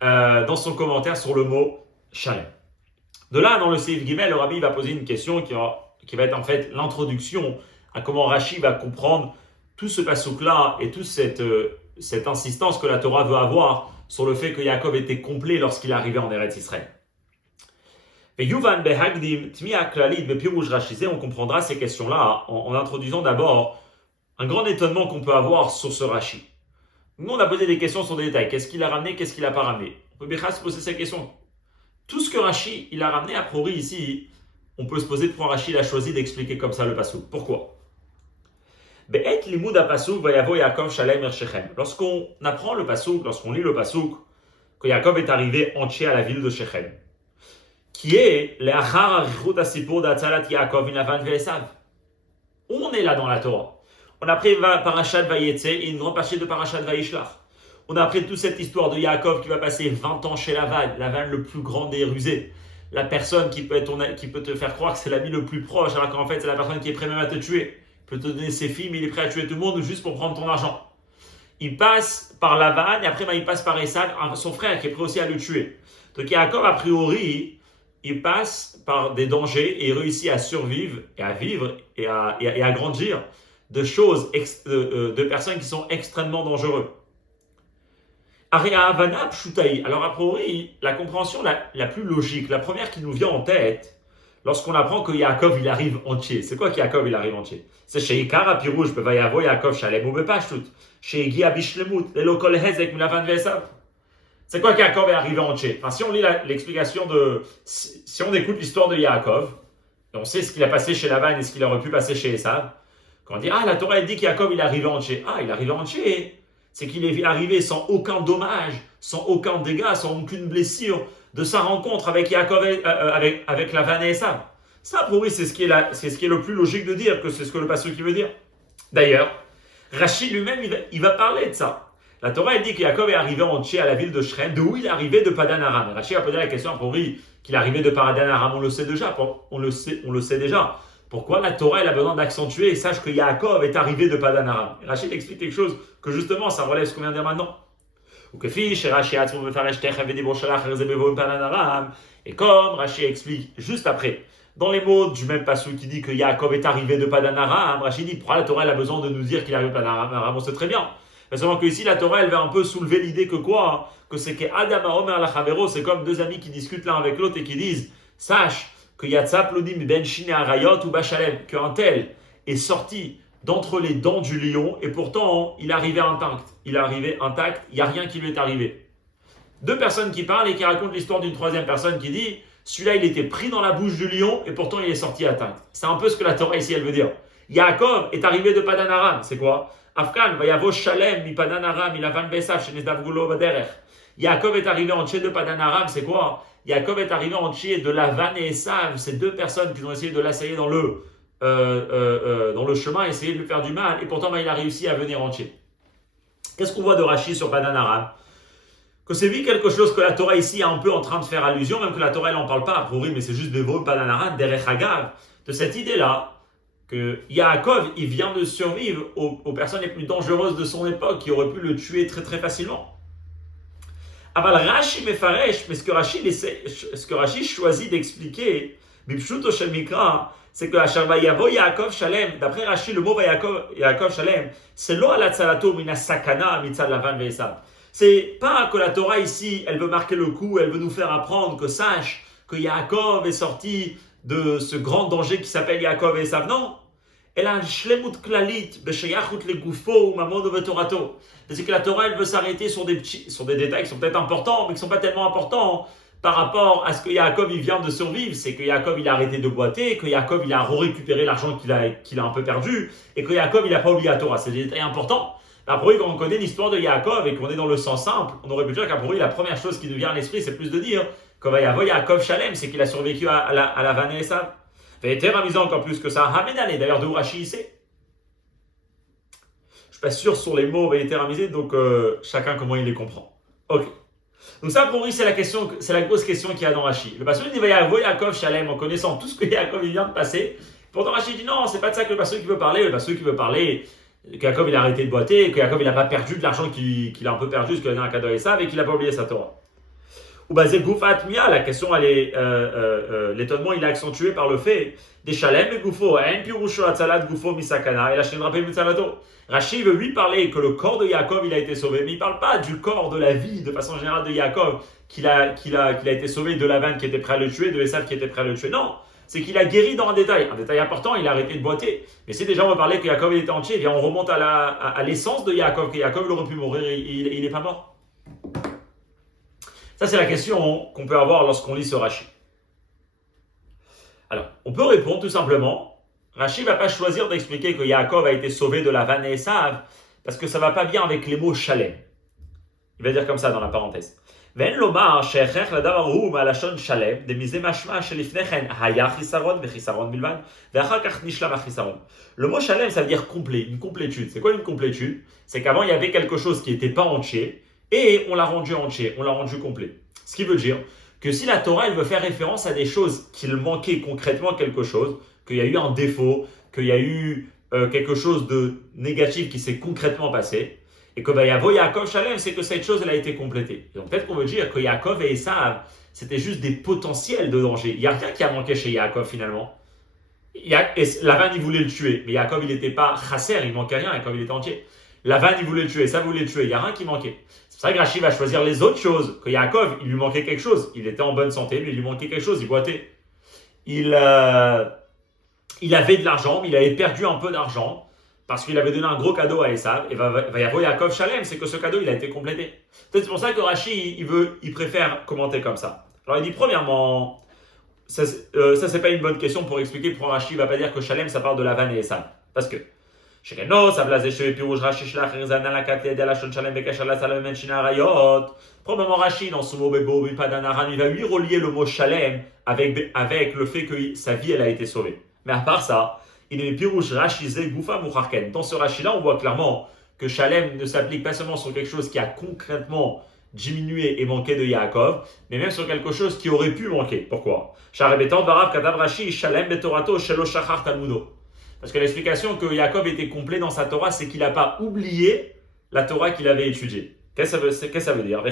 dans son commentaire sur le mot Shalem. De là, dans le Seif Gimel, le Rabbi va poser une question qui va être en fait l'introduction à comment Rashi va comprendre tout ce pasouk-là et toute cette insistance que la Torah veut avoir sur le fait que Yaakov était complet lorsqu'il est arrivé en Eretz Israël. On comprendra ces questions-là en introduisant d'abord un grand étonnement qu'on peut avoir sur ce Rashi. Nous, on a posé des questions sur des détails. Qu'est-ce qu'il a ramené, qu'est-ce qu'il n'a pas ramené? On peut bien se poser ces questions. Tout ce que Rashi il a ramené, a priori ici, on peut se poser pourquoi Rachid a choisi d'expliquer comme ça le passouk. Pourquoi? Lorsqu'on apprend le passouk, lorsqu'on lit le passouk, que Yaakov est arrivé entier à la ville de Shechem, qui est où on est là dans la Torah. On a pris Parashat Vayetze et une grande partie de Parashat Vayishlach. On a appris toute cette histoire de Yaakov qui va passer 20 ans chez Lavan le plus grand des rusés. La personne qui peut te faire croire que c'est l'ami le plus proche, alors qu'en fait c'est la personne qui est prête même à te tuer. Il peut te donner ses filles, mais il est prêt à tuer tout le monde juste pour prendre ton argent. Il passe par Lavan et après il passe par Esav, son frère qui est prêt aussi à le tuer. Donc Yaakov, a priori, il passe par des dangers et il réussit à survivre et à vivre et à grandir de personnes qui sont extrêmement dangereuses. Alors a priori, la compréhension la plus logique, la première qui nous vient en tête, lorsqu'on apprend que Yaakov il arrive entier. C'est quoi qu'Yaakov il arrive entier? C'est chez Ikar Apirouj, Bevayavo Yaakov Shalem ou Bepashtut, chez Igi Abishlemut, Lelokol Hezek Milavan Vesav. C'est quoi qu'Yaakov est arrivé entier? Enfin, si on lit l'explication si on écoute l'histoire de Yaakov, et on sait ce qu'il a passé chez Lavan et ce qu'il aurait pu passer chez Esav, quand on dit la Torah elle dit qu'Yaakov il est arrivé entier. Il est arrivé entier. C'est qu'il est arrivé sans aucun dommage, sans aucun dégât, sans aucune blessure de sa rencontre avec Yaakov, avec Lavan et Esav. Ça, pour lui, c'est ce qui est le plus logique de dire, que c'est ce que le pasteur qui veut dire. D'ailleurs, Rachid lui-même, il va parler de ça. La Torah, elle dit que Yaakov est arrivé entier à la ville de Shrem, de où il est arrivé de Padan Aram. Rachid a posé la question pour lui qu'il est arrivé de Padan Aram, on le sait déjà. Pourquoi la Torah elle a besoin d'accentuer et sache que Yaakov est arrivé de Padan Aram? Rachid explique quelque chose que justement ça relève ce qu'on vient de dire maintenant. Et comme Rachid explique juste après, dans les mots du même passage qui dit que Yaakov est arrivé de Padan Aram, Rachid dit pourquoi la Torah elle a besoin de nous dire qu'il est arrivé de Padan Aram? On sait très bien. Mais seulement que ici la Torah elle va un peu soulever l'idée que quoi? Que c'est que Adam Omer la Chavero, c'est comme deux amis qui discutent l'un avec l'autre et qui disent sache que Yatzaplodim ben Shine Arayot ou Bachalem, qu'un tel est sorti d'entre les dents du lion et pourtant il est arrivé intact. Il n'y a rien qui lui est arrivé. Deux personnes qui parlent et qui racontent l'histoire d'une troisième personne qui dit celui-là il était pris dans la bouche du lion et pourtant il est sorti intact. C'est un peu ce que la Torah ici elle veut dire. Yaakov est arrivé de Padan Aram, c'est quoi? Afkan, Vayavo Shalem, mi Padan Aram, il a van Besav, Shenesdav Gulo Baderech. Yaakov est arrivé entier de Padan Aram, c'est quoi? Yaakov est arrivé entier de Lavan et Esav, ces deux personnes qui ont essayé de l'assailler dans le chemin, essayer de lui faire du mal, et pourtant il a réussi à venir entier. Qu'est-ce qu'on voit de Rachid sur Padan Aram? Que c'est lui quelque chose que la Torah ici est un peu en train de faire allusion, même que la Torah elle n'en parle pas a priori, mais c'est juste des mots Padan Aram, Derech Hagav, de cette idée-là, que Yaakov il vient de survivre aux personnes les plus dangereuses de son époque qui auraient pu le tuer très très facilement. Aval Rashi Mefaresh, mais ce que Rashi choisit d'expliquer, Bipshuto Shel Mikra, c'est que Asher Vayavo Yaakov Shalem, d'après Rashi, le mot Yaakov Shalem, c'est lo alatzalato mina sakana mitzad Lavan ve'esav. C'est pas que la Torah ici, elle veut marquer le coup, elle veut nous faire apprendre que sache que Yaakov est sorti de ce grand danger qui s'appelle Yaakov et Esav. Non. Elle a un shlemut klalit, beshayachut legufo ou mamono vetorato. C'est que la Torah, elle veut s'arrêter sur des détails qui sont peut-être importants, mais qui ne sont pas tellement importants par rapport à ce que Yaakov il vient de survivre. C'est que Yaakov il a arrêté de boiter, que Yaakov il a récupéré l'argent qu'il a un peu perdu, et que Yaakov il n'a pas oublié la Torah. C'est des détails importants. Après, quand on connaît l'histoire de Yaakov et qu'on est dans le sens simple, on aurait pu dire qu'après, la première chose qui nous vient à l'esprit, c'est plus de dire que Yaakov Shalem, c'est qu'il a survécu à la Van et Esav. Et t'es amusant encore plus que ça. Hamedane, d'ailleurs, de Rashi ici. Je suis pas sûr sur les mots Vétéramisé, donc chacun comment il les comprend. Ok. Donc ça pour lui c'est la grosse question qu'il y a dans Rashi. Le pasteur dit Yaakov Shalem en connaissant tout ce que Yaakov vient de passer. Pourtant Rashi dit non, c'est pas de ça que le pasteur qui veut parler. Le pasteur qui veut parler que Yaakov il a arrêté de boiter, que Yaakov il n'a pas perdu de l'argent qu'il a un peu perdu, parce qu'il a donné un cadeau et ça, et qu'il n'a pas oublié sa Torah. Ou basé Goufat Mia, la question elle est l'étonnement il est accentué par le fait des Shalem et Goufo, en Pirusho Atzalat Goufo Misakana et la Shenrape Mitsalato. Rashi veut lui parler que le corps de Yaakov il a été sauvé, mais il ne parle pas du corps de la vie de façon générale de Yaakov qu'il a été sauvé de Lavan qui était prêt à le tuer, de Esav qui était prêt à le tuer. Non, c'est qu'il a guéri dans un détail important, il a arrêté de boiter. Mais si déjà on va parler que Yaakov il était entier, eh bien on remonte à l'essence de Yaakov, que Yaakov il aurait pu mourir, il n'est pas mort. Ça, c'est la question qu'on peut avoir lorsqu'on lit ce Rashi. Alors, on peut répondre tout simplement, Rashi ne va pas choisir d'expliquer que Yaakov a été sauvé de la vanne et Esav, parce que ça ne va pas bien avec les mots shalem. Il va dire comme ça dans la parenthèse. ואין לומר שהכרח לדבר הוא מהלשון שלם, דמזה משמע שלפני כן היה חיסרון וחיסרון בלבד, ואחר כך נשלם החיסרון. Le mot shalem, ça veut dire complet, une complétude. C'est quoi une complétude? C'est qu'avant, il y avait quelque chose qui n'était pas entier, et on l'a rendu entier, on l'a rendu complet. Ce qui veut dire que si la Torah, elle veut faire référence à des choses qu'il manquait concrètement quelque chose, qu'il y a eu un défaut, qu'il y a eu quelque chose de négatif qui s'est concrètement passé, et que Vayavo Yaakov Shalem, c'est que cette chose, elle a été complétée. Et donc peut-être qu'on veut dire que Yaakov et Esav, c'était juste des potentiels de danger. Il n'y a rien qui a manqué chez Yaakov finalement. Lavan, il voulait le tuer, mais Yaakov, il n'était pas chasser, il manquait rien, Yaakov, il était entier. Lavan, il voulait le tuer, ça voulait le tuer, il n'y a rien qui manquait. C'est pour ça que Rashi va choisir les autres choses, que Yaakov, il lui manquait quelque chose. Il était en bonne santé, mais il lui manquait quelque chose, il boitait. Il avait de l'argent, mais il avait perdu un peu d'argent, parce qu'il avait donné un gros cadeau à Esav, et va y avoir Yaakov Shalem, c'est que ce cadeau, il a été complété. Peut-être c'est pour ça que Rashi, il préfère commenter comme ça. Alors il dit, premièrement, ça c'est pas une bonne question pour expliquer pourquoi Rashi ne va pas dire que Shalem, ça parle de Lavan et Esav. Parce que, probablement Rashi, dans son mot Bebo, Padanaran, il va lui relier le mot Shalem avec le fait que sa vie, elle a été sauvée. Mais à part ça, il est pirouche rachizé goufa moucharken. Dans ce rachis-là, on voit clairement que Shalem ne s'applique pas seulement sur quelque chose qui a concrètement diminué et manqué de Yaakov, mais même sur quelque chose qui aurait pu manquer. Pourquoi? Parce que l'explication que Yaakov était complet dans sa Torah, c'est qu'il n'a pas oublié la Torah qu'il avait étudiée. Qu'est-ce que ça veut dire?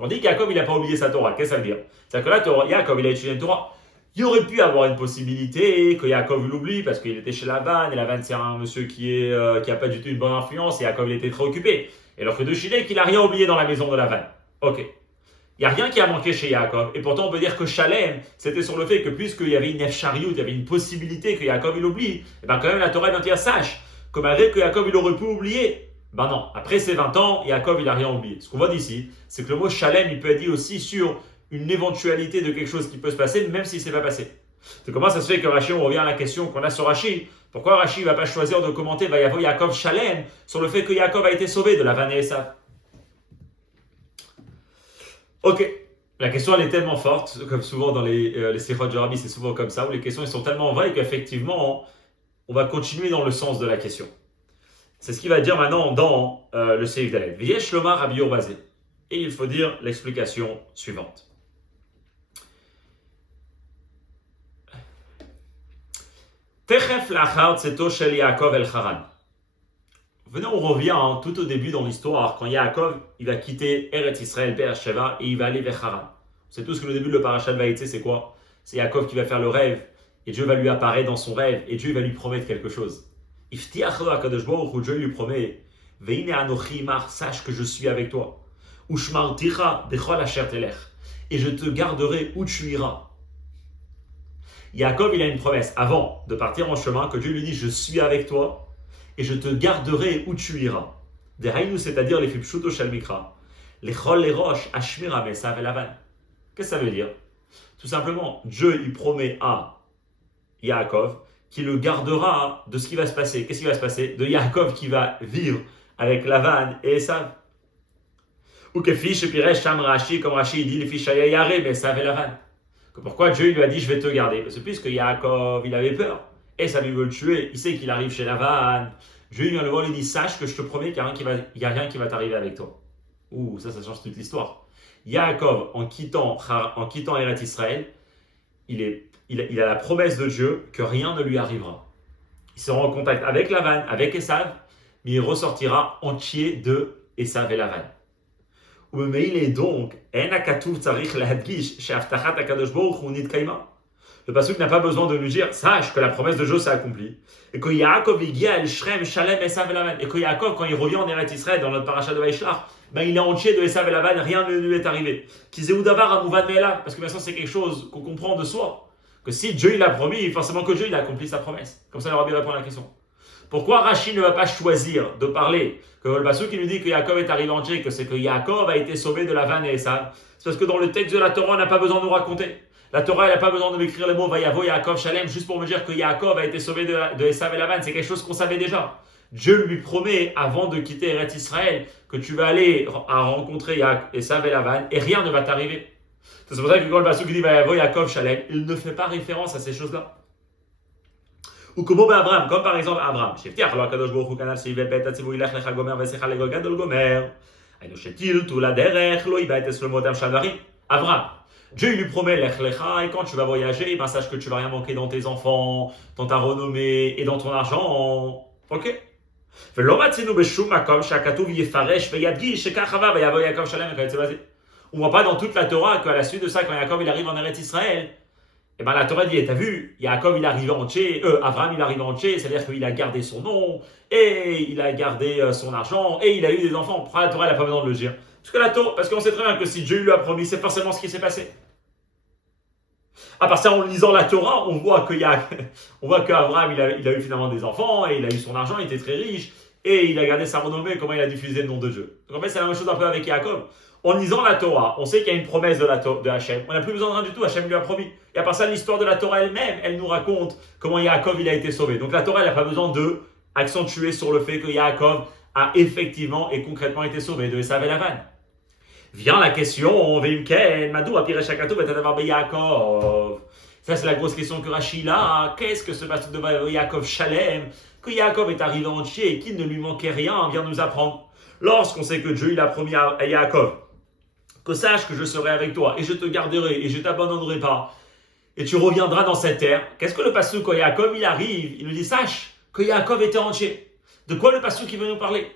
On dit qu'Yaakov, il n'a pas oublié sa Torah. Qu'est-ce que ça veut dire? C'est-à-dire que la Torah, Yaakov, il a étudié une Torah. Il aurait pu avoir une possibilité que Yaakov l'oublie parce qu'il était chez Lavan, et Lavan, c'est un monsieur qui a pas du tout une bonne influence, et Yaakov, il était très occupé. Et alors que de Chilé, qu'il n'a rien oublié dans la maison de Lavan. Ok. Il n'y a rien qui a manqué chez Yaakov. Et pourtant, on peut dire que Shalem, c'était sur le fait que puisqu'il y avait une Efshariut, il y avait une possibilité que Yaakov, il oublie, et bien quand même, la Torah vient dire, sache, que malgré que Yaakov, il aurait pu oublier, ben non, après ses 20 ans, Yaakov, il n'a rien oublié. Ce qu'on voit d'ici, c'est que le mot Shalem, il peut être dit aussi sur une éventualité de quelque chose qui peut se passer, même si ce n'est pas passé. Donc comment ça se fait que Rashi, on revient à la question qu'on a sur Rashi, pourquoi Rashi ne va pas choisir de commenter Vayavo Yaakov Shalem sur le fait que Yaakov a été sauvé de la vanne et Esav? Ok, la question elle est tellement forte, comme souvent dans les Sichot de Rabbi, c'est souvent comme ça, où les questions elles sont tellement vraies qu'effectivement, on va continuer dans le sens de la question. C'est ce qu'il va dire maintenant dans le Seif Dalet. V'yesh lomar Rabbi Urbazé. Et il faut dire l'explication suivante. Techef lachar tzeto shel Yaakov el Haran. Venez, on revient tout au début dans l'histoire, quand Yaakov il va quitter Eretz Israël, Be'er-Sheva, et il va aller vers Haran. C'est tout ce que le début de le parashat de Vaïtse, c'est quoi? C'est Yaakov qui va faire le rêve, et Dieu va lui apparaître dans son rêve, et Dieu va lui promettre quelque chose. Iftiachlo HaKadosh Baruch Hu, Dieu lui promet, Veine anochi imach, sache que je suis avec toi. Ushmarticha bechol asher telech, et je te garderai où tu iras. Yaakov, il a une promesse, avant de partir en chemin, que Dieu lui dit, je suis avec toi, et je te garderai où tu iras. Dehainu, c'est-à-dire les fipshuto shel mikra. Les chol les roches, ashmira mesav elavan. Qu'est-ce que ça veut dire? Tout simplement, Dieu, il promet à Yaakov qui le gardera de ce qui va se passer. Qu'est-ce qui va se passer? De Yaakov qui va vivre avec Lavan et Esav. Ou que fiche et piresh sham Rashi, comme Rashi dit, les fiches ayayare, mais Esav et Lavan. Pourquoi Dieu lui a dit, je vais te garder? Parce que puisque Yaakov, il avait peur, Esav, il veut le tuer, il sait qu'il arrive chez Lavan. Dieu vient le voir, il dit, sache que je te promets qu'il n'y a rien qui va t'arriver avec toi. Ouh, ça change toute l'histoire. Yaakov, en quittant Eretz Israël, il a la promesse de Dieu que rien ne lui arrivera. Il sera en contact avec Lavan, avec Esav, mais il ressortira entier de Esav et Lavan. Mais il est donc, le pasuk n'a pas besoin de nous dire, sache que la promesse de Dieu s'est accomplie. Et que Yaakov, et que Yaakov, quand il revient en Eretz Israël, dans notre parachat de Vaishlach, il est entier de Esav et Lavan, rien ne lui est arrivé. Parce que bien sûr, c'est quelque chose qu'on comprend de soi. Que si Dieu il a promis, forcément que Dieu il a accompli sa promesse. Comme ça, le Rabbi répond à la question. Pourquoi Rachid ne va pas choisir de parler que le passage qui nous dit que Yaakov est arrivé entier, que c'est que Yaakov a été sauvé de la vanne et Esav? C'est parce que dans le texte de la Torah, on n'a pas besoin de nous raconter. La Torah, elle n'a pas besoin de m'écrire les mots Vayavo Yaakov Shalem juste pour me dire que Yaakov a été sauvé de Esav et la vanne. C'est quelque chose qu'on savait déjà. Dieu lui promet, avant de quitter Eretz Israël, que tu vas aller à rencontrer Esav et la vanne et rien ne va t'arriver. C'est pour ça que quand le passage dit Vayavo Yaakov Shalem, il ne fait pas référence à ces choses-là. Ou comme Abraham, comme par exemple Abraham. Sheftiach lo Akadosh Baruch Hu kanal sheivel bet atzivu ilach lecha gomer vesecha legol gadol gomer. Aynu shetil tu la derech lo iba et eslomotam shalvarim. Abraham. Dieu lui promet lech lecha et quand tu vas voyager, ben sache que tu vas rien manquer dans tes enfants, dans ta renommée et dans ton argent. Ok. ולא רצינו בשום מקום שהכתוב יפרש וידגיש שכך va ויבוא יעקב שלם וכיוצא בזה. On voit pas dans toute la Torah qu'à la suite de ça, quand Yaakov il arrive en Eretz Israël, et ben la Torah dit, t'as vu, Yaakov il arrive entier, Abraham il arrive entier, c'est-à-dire qu'il a gardé son nom, et il a gardé son argent, et il a eu des enfants. Pourquoi la Torah elle n'a pas besoin de le dire? Parce qu'on sait très bien que si Dieu lui a promis, c'est forcément ce qui s'est passé. À part ça, en lisant la Torah, on voit qu'Abraham il a eu finalement des enfants, et il a eu son argent, il était très riche, et il a gardé sa renommée, comment il a diffusé le nom de Dieu. Donc en fait, c'est la même chose un peu avec Yaakov. En lisant la Torah, on sait qu'il y a une promesse de Hachem. On n'a plus besoin de rien du tout, Hachem lui a promis. Et à part ça, l'histoire de la Torah elle-même, elle nous raconte comment Yaakov il a été sauvé. Donc la Torah, elle n'a pas besoin de accentuer sur le fait que Yaakov a effectivement et concrètement été sauvé de Esav et Lavan. Vient la question, Veimken, Madou, Apiresh Hakatov, et Tadavar Yaakov. Ça, c'est la grosse question que Rachid a. Qu'est-ce que ce passage de Yaakov Shalem, que Yaakov est arrivé entier et qu'il ne lui manquait rien, vient nous apprendre. Lorsqu'on sait que Dieu il a promis à Yaakov que sache que je serai avec toi et je te garderai et je t'abandonnerai pas et tu reviendras dans cette terre. Qu'est-ce que le passage quand Yaakov il arrive, il nous dit sache que Yaakov était entier. De quoi le passage qui veut nous parler?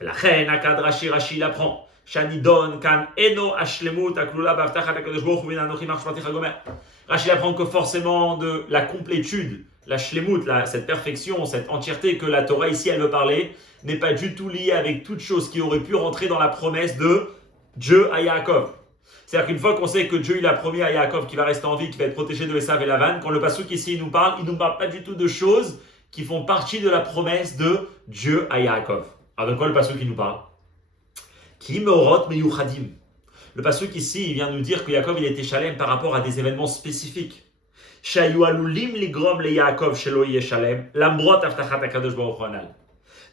La reine Akad Rashi l'apprend. Shanidon kan eno ashlemut aklula b'avtachat hakadosh baruch hu v'nanochi marshmatich gomer. Rashi apprend que forcément de la complétude, la shlemut, cette perfection, cette entièreté que la Torah ici elle veut parler, n'est pas du tout liée avec toute chose qui aurait pu rentrer dans la promesse de Dieu à Yaakov. C'est-à-dire qu'une fois qu'on sait que Dieu il a promis à Yaakov qu'il va rester en vie, qu'il va être protégé de Esav et Lavan, quand le pasuk ici il nous parle pas du tout de choses qui font partie de la promesse de Dieu à Yaakov. Alors de quoi le pasuk il nous parle? Ki meorot meyuchadim. Le pasuk ici il vient nous dire que Yaakov il était shalem par rapport à des événements spécifiques. Shayu alulim ligrom le Yaakov shelo yeh shalem lamrot avtachat hakadosh baruch hu anal.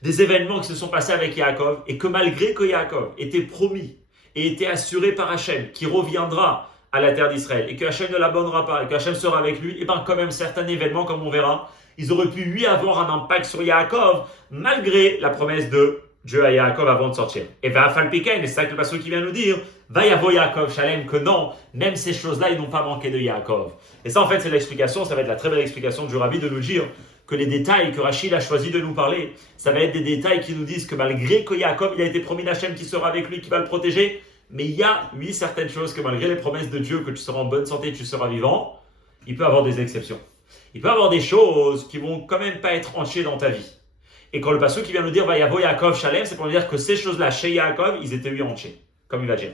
Des événements qui se sont passés avec Yaakov et que malgré que Yaakov était promis et était assuré par Hachem qu'il reviendra à la terre d'Israël et que Hachem ne l'abandonnera pas et que Hachem sera avec lui, et bien quand même certains événements comme on verra, ils auraient pu lui avoir un impact sur Yaakov malgré la promesse de Dieu à Yaakov avant de sortir. Et va falpiken, et c'est ça que le passage qui vient nous dire, va yavo Yaakov Shalem, que non, même ces choses-là, ils n'ont pas manqué de Yaakov. Et ça en fait c'est l'explication, ça va être la très belle explication du Rabbi de nous dire que les détails que Rachid a choisi de nous parler, ça va être des détails qui nous disent que malgré que Yaakov il a été promis d'Hachem qui sera avec lui, qui va le protéger, mais il y a, oui, certaines choses que malgré les promesses de Dieu que tu seras en bonne santé, tu seras vivant, il peut y avoir des exceptions. Il peut y avoir des choses qui vont quand même pas être entières dans ta vie. Et quand le passage qui vient nous dire va yavo Yaakov Shalem, c'est pour nous dire que ces choses-là chez Yaakov, ils étaient lui entiers, comme il va dire.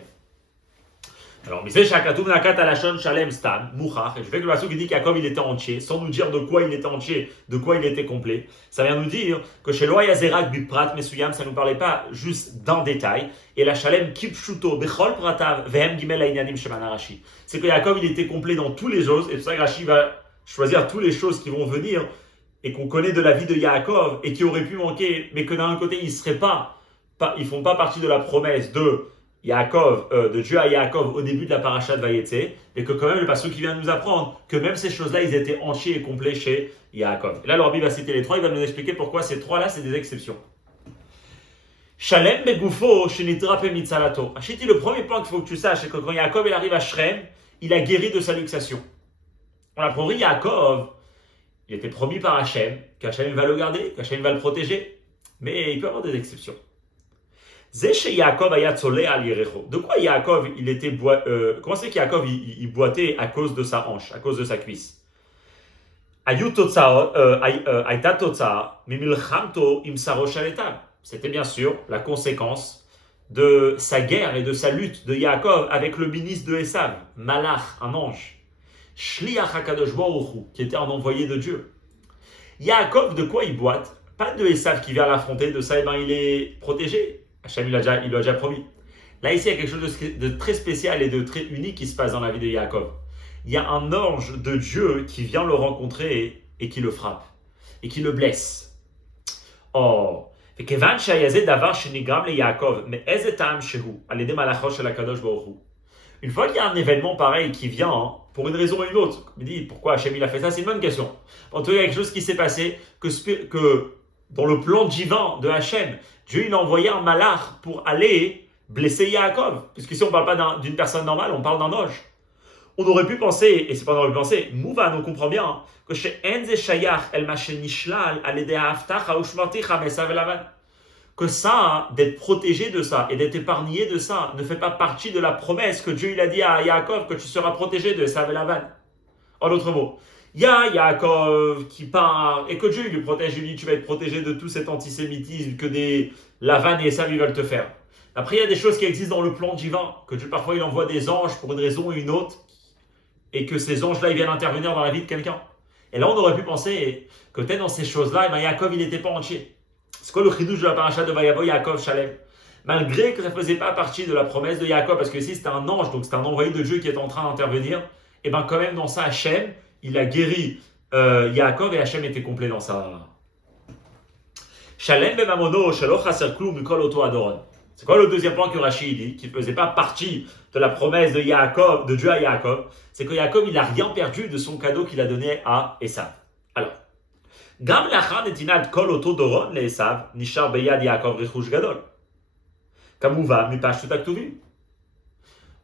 Alors, Misé Shakatou Nakat Alashon Shalem Stam, Mouchach, et je fais que le passage qui dit qu'Yaakov il était entier, sans nous dire de quoi il était entier, de quoi il était complet, ça vient nous dire que chez Loa Yazerak Biprat Mesuyam, ça ne nous parlait pas juste d'un détail, et la Shalem Kipshuto Bechol Pratav Vehem Gimel Ainanim Shemana Rashi. C'est que Yaakov il était complet dans toutes les choses, et tout ça Rashi va choisir toutes les choses qui vont venir, et qu'on connaît de la vie de Yaakov, et qui auraient pu manquer, mais que d'un côté ils font pas partie de la promesse de Yaakov, de Dieu à Yaakov au début de la paracha de Vayetze, et que quand même le passage qui vient de nous apprendre que même ces choses-là, ils étaient entiers et complets chez Yaakov. Et là, le Rabbi va citer les trois, il va nous expliquer pourquoi ces trois-là, c'est des exceptions. Shalem begufo shenitra pe mitzalato. Achiti, le premier point qu'il faut que tu saches, c'est que quand Yaakov il arrive à Shrem, il a guéri de sa luxation. On a compris, Yaakov, il était promis par Hachem, qu'Hachem va le garder, qu'Hachem va le protéger, mais il peut y avoir des exceptions. De quoi Yaakov il était comment c'est qu'Yaakov il boitait à cause de sa hanche, à cause de sa cuisse? C'était bien sûr la conséquence de sa guerre et de sa lutte de Yaakov avec le ministre de Esav, Malach, un ange, Shliach HaKadosh Baruch Hu, qui était un envoyé de Dieu. Yaakov, de quoi il boite? pas de Esav qui vient l'affronter, de ça, il est protégé. Hachem, il lui a déjà promis. Là, ici, il y a quelque chose de très spécial et de très unique qui se passe dans la vie de Yaakov. Il y a un ange de Dieu qui vient le rencontrer et qui le frappe, et qui le blesse. Oh, une fois qu'il y a un événement pareil qui vient, pour une raison ou une autre, comme il dit, pourquoi Hachem il a fait ça, c'est une bonne question. En tout cas, il y a quelque chose qui s'est passé, que dans le plan divin de Hachem, Dieu il a envoyé un malach pour aller blesser Yaakov. Puisqu'ici on ne parle pas d'une personne normale, on parle d'un ange. On aurait pu penser, et c'est pas on aurait pu penser, Mouvan, on comprend bien, que chez Enze Shayach El Mashen Nishlal, Alede Haftacha Ushmarticha Mesav Elavan, que ça, d'être protégé de ça et d'être épargné de ça, ne fait pas partie de la promesse que Dieu il a dit à Yaakov que tu seras protégé de Esav et Lavan. En d'autres mots, il y a Yaakov qui part et que Dieu lui protège, il lui dit tu vas être protégé de tout cet antisémitisme que des Lavan et Esav ils veulent te faire. Après, il y a des choses qui existent dans le plan divin, que Dieu parfois il envoie des anges pour une raison ou une autre, et que ces anges-là ils viennent intervenir dans la vie de quelqu'un. Et là, on aurait pu penser que peut-être dans ces choses-là, Yaakov il n'était pas entier. C'est quoi le chidouche de la paracha de Vayavo Yaakov Shalem? Malgré que ça ne faisait pas partie de la promesse de Yaakov, parce que ici c'était un ange, donc c'était un envoyé de Dieu qui était en train d'intervenir, et bien quand même dans ça, Hachem, il a guéri Yaakov et Hachem était complet dans ça. Shalem bemamono shelo chaser klum mikol oto adoron. C'est quoi le deuxième point que Rashi dit, qui ne faisait pas partie de la promesse de Yaakov, de Dieu à Yaakov? C'est que Yaakov, il n'a rien perdu de son cadeau qu'il a donné à Esav. Alors, Gam lachar netinat kol oto doron le Esav, nishar beyad Yaakov rechush gadol. Kamouva, mipashut aktuvim.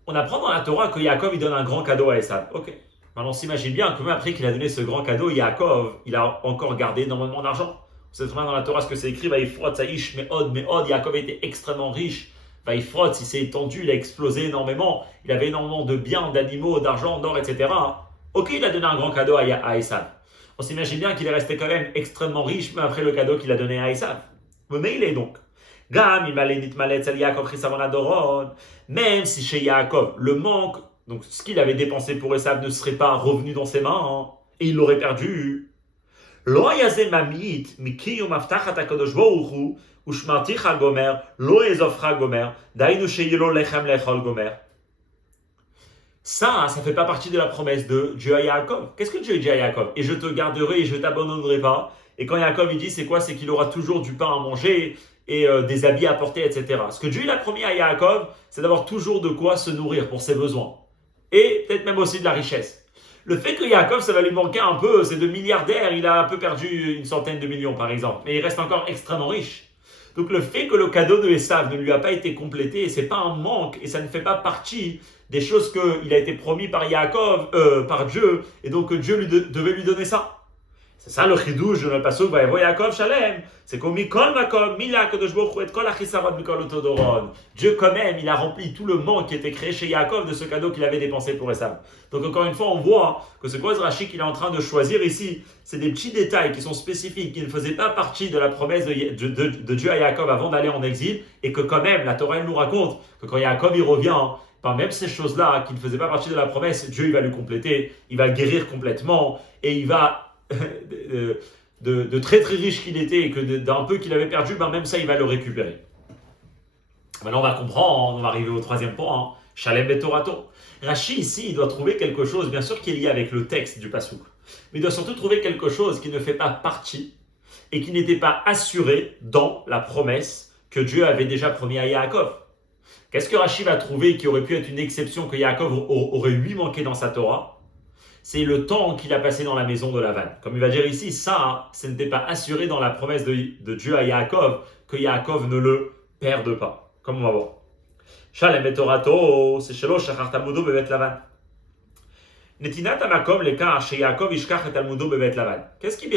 On apprend dans la Torah que Yaakov, il donne un grand cadeau à Esav. Ok. Maintenant, on s'imagine bien que même après qu'il a donné ce grand cadeau, Yaakov, il a encore gardé énormément d'argent. Vous savez très bien dans la Torah ce que c'est écrit, Vaïfrot, Saïch, Meod, Yaakov était extrêmement riche. Vaïfrot, il s'est étendu, il a explosé énormément. Il avait énormément de biens, d'animaux, d'argent, d'or, etc. Ok, il a donné un grand cadeau à Esav. On s'imagine bien qu'il est resté quand même extrêmement riche, même après le cadeau qu'il a donné à Esav. Mais il est donc. Même si chez Yaakov, le manque, donc ce qu'il avait dépensé pour Esav ne serait pas revenu dans ses mains, et il l'aurait perdu. לא היה זה ממעיט מקיום הבטחת הקדוש ברוך הוא ושמרתיך גומר, לא אעזובך גומר, דהיינו שיהיה לו לחם לאכול גומר. Ça fait pas partie de la promesse de Dieu à Yaakov. Qu'est-ce que Dieu dit à Yaakov? Et je te garderai et je t'abandonnerai pas. Et quand Yaakov il dit c'est quoi? C'est qu'il aura toujours du pain à manger et des habits à porter, etc. Ce que Dieu il a promis à Yaakov, c'est d'avoir toujours de quoi se nourrir pour ses besoins. Et peut-être même aussi de la richesse. Le fait que Yaakov, ça va lui manquer un peu, c'est de milliardaire, il a un peu perdu une centaine de millions par exemple, mais il reste encore extrêmement riche. Donc le fait que le cadeau de Esav ne lui a pas été complété, c'est pas un manque et ça ne fait pas partie des choses qu'il a été promis par Yaakov, par Dieu, et donc Dieu devait lui donner ça. C'est ça le chidouche de notre pasuk, Vayavo Yaakov Shalem. C'est comme Mikol Makom, Mila Kadosh Baruch Hu et Kol Achisarot Mikol Otodoron. Dieu quand même, il a rempli tout le manque qui était créé chez Yaakov de ce cadeau qu'il avait dépensé pour Esav. Donc encore une fois, on voit que ce qu'Oz Rashi qu'il est en train de choisir ici, c'est des petits détails qui sont spécifiques, qui ne faisaient pas partie de la promesse de Dieu à Yaakov avant d'aller en exil, et que quand même, la Torah elle nous raconte que quand Yaakov il revient, par même ces choses-là qui ne faisaient pas partie de la promesse, Dieu il va lui compléter, il va le guérir complètement, et il va de très très riche qu'il était et que d'un peu qu'il avait perdu, ben même ça il va le récupérer. Maintenant on va comprendre, on va arriver au troisième point, Shalem Betorato. Rashi ici il doit trouver quelque chose, bien sûr qui est lié avec le texte du Passouk, mais il doit surtout trouver quelque chose qui ne fait pas partie et qui n'était pas assuré dans la promesse que Dieu avait déjà promis à Yaakov. Qu'est-ce que Rashi va trouver qui aurait pu être une exception que Yaakov aurait lui manqué dans sa Torah? C'est le temps qu'il a passé dans la maison de Lavan. Comme il va dire ici, ça n'était pas assuré dans la promesse de Dieu à Yaakov, que Yaakov ne le perde pas. Comme on va voir. Shalem betorato, c'est shelo shachar talmudo bevet Lavan. Netinat amakom lekar chez Yaakov ishkach et talmudo bevet Lavan. Qu'est-ce qui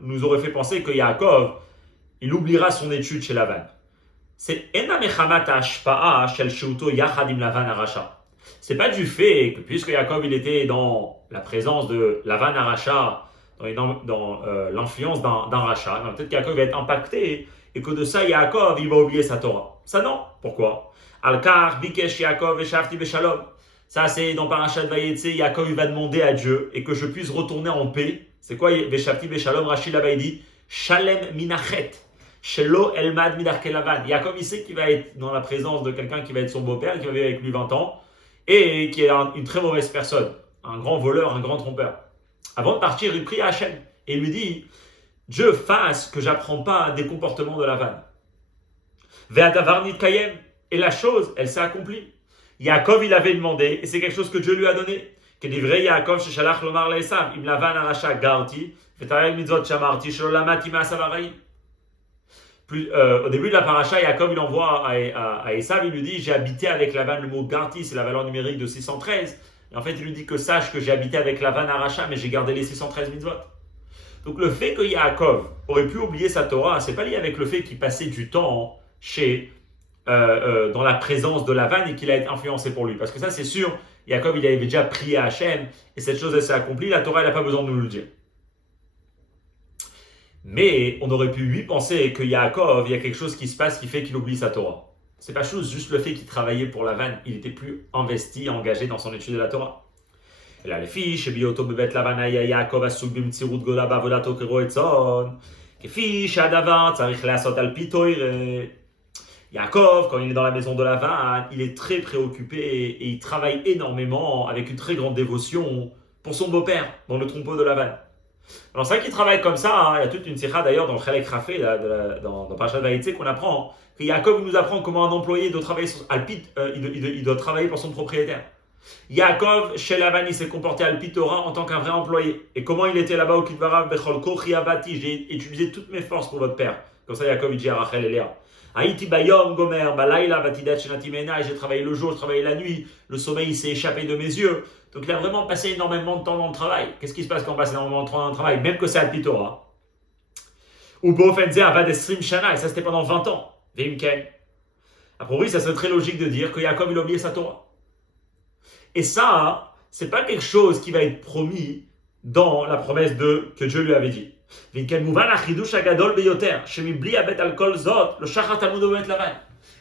nous aurait fait penser que Yaakov, il oubliera son étude chez Lavan? C'est ena mechamat hashpa'a shel sheuto yachad im Lavan arasha. C'est pas du fait que, puisque Yaakov il était dans la présence de Lavan Aracha, dans l'influence d'un rachat, peut-être qu'Yaakov va être impacté et que de ça, Yaakov il va oublier sa Torah. Ça non. Pourquoi? Al-Kar, Bikesh Yaakov et Shafti Beshalom. Ça c'est dans Parashat Vayetse, Yaakov il va demander à Dieu et que je puisse retourner en paix. C'est quoi Beshafti Beshalom? Rashi là-bas il dit Shalem minachet. Shelo elmad midarke lavan. Yaakov, il sait qu'il va être dans la présence de quelqu'un qui va être son beau-père, qui va vivre avec lui 20 ans, et qui est une très mauvaise personne, un grand voleur, un grand trompeur. Avant de partir, il prie à Hachem, et il lui dit, Dieu fasse que j'apprends pas des comportements de Lavan. Ve'adavar nitkayem. Et la chose, elle s'est accomplie. Yaakov, il avait demandé, et c'est quelque chose que Dieu lui a donné. Que livré Yaakov sheshalach lomar le'esav, im Lavan arasha garti, ve'tarek mitzvot shamarti, shelo lamati ma'asavarai. Au début de la paracha, Yaakov il envoie à Esav, il lui dit j'ai habité avec Lavan, le mot Garti, c'est la valeur numérique de 613. Et en fait, il lui dit que sache que j'ai habité avec Lavan Aracha, mais j'ai gardé les 613 mitzvot. Donc le fait que Yaakov aurait pu oublier sa Torah, c'est pas lié avec le fait qu'il passait du temps dans la présence de Lavan et qu'il a été influencé pour lui. Parce que ça, c'est sûr, Yaakov il avait déjà prié à Hachem et cette chose elle s'est accomplie. La Torah elle n'a pas besoin de nous le dire. Mais on aurait pu lui penser que Yaakov, il y a quelque chose qui se passe qui fait qu'il oublie sa Torah. C'est pas juste le fait qu'il travaillait pour Lavan, il était plus investi, engagé dans son étude de la Torah. Et là, les fiches, Bioto bebet Lavan Yaakov asuk bimtsirut gola bavodato kero etzon, kefi shadavar tzarich leasot al pitoire. Yaakov, quand il est dans la maison de Lavan, il est très préoccupé et il travaille énormément avec une très grande dévotion pour son beau-père, dans le trompeau de Lavan. Alors c'est vrai qu'il travaille comme ça, hein. Il y a toute une sikha d'ailleurs dans le Chelek Rafé, dans Parashat Vayetze qu'on apprend, que Yaakov nous apprend comment un employé doit travailler sur Alpit, il doit travailler pour son propriétaire. Yaakov, chez Lavan, il s'est comporté Alpit Torah en tant qu'un vrai employé. Et comment il était là-bas au Kidvarav, Bechol Kochi Abati, j'ai utilisé toutes mes forces pour votre père. Comme ça Yaakov il dit à Rachel et Léa. Haïti Bayom Gomer, Balayla Batidat Shenatimena, j'ai travaillé le jour, j'ai travaillé la nuit, le sommeil il s'est échappé de mes yeux. Donc il a vraiment passé énormément de temps dans le travail. Qu'est-ce qui se passe quand on passe énormément de temps dans le travail, même que c'est Alpit Torah? Ou Bofenze Avad Esrim Shana, et ça c'était pendant 20 ans. Vimken. A priori, ça serait très logique de dire que Yaakov il a oublié sa Torah. Et ça, c'est pas quelque chose qui va être promis dans la promesse que Dieu lui avait dit. Et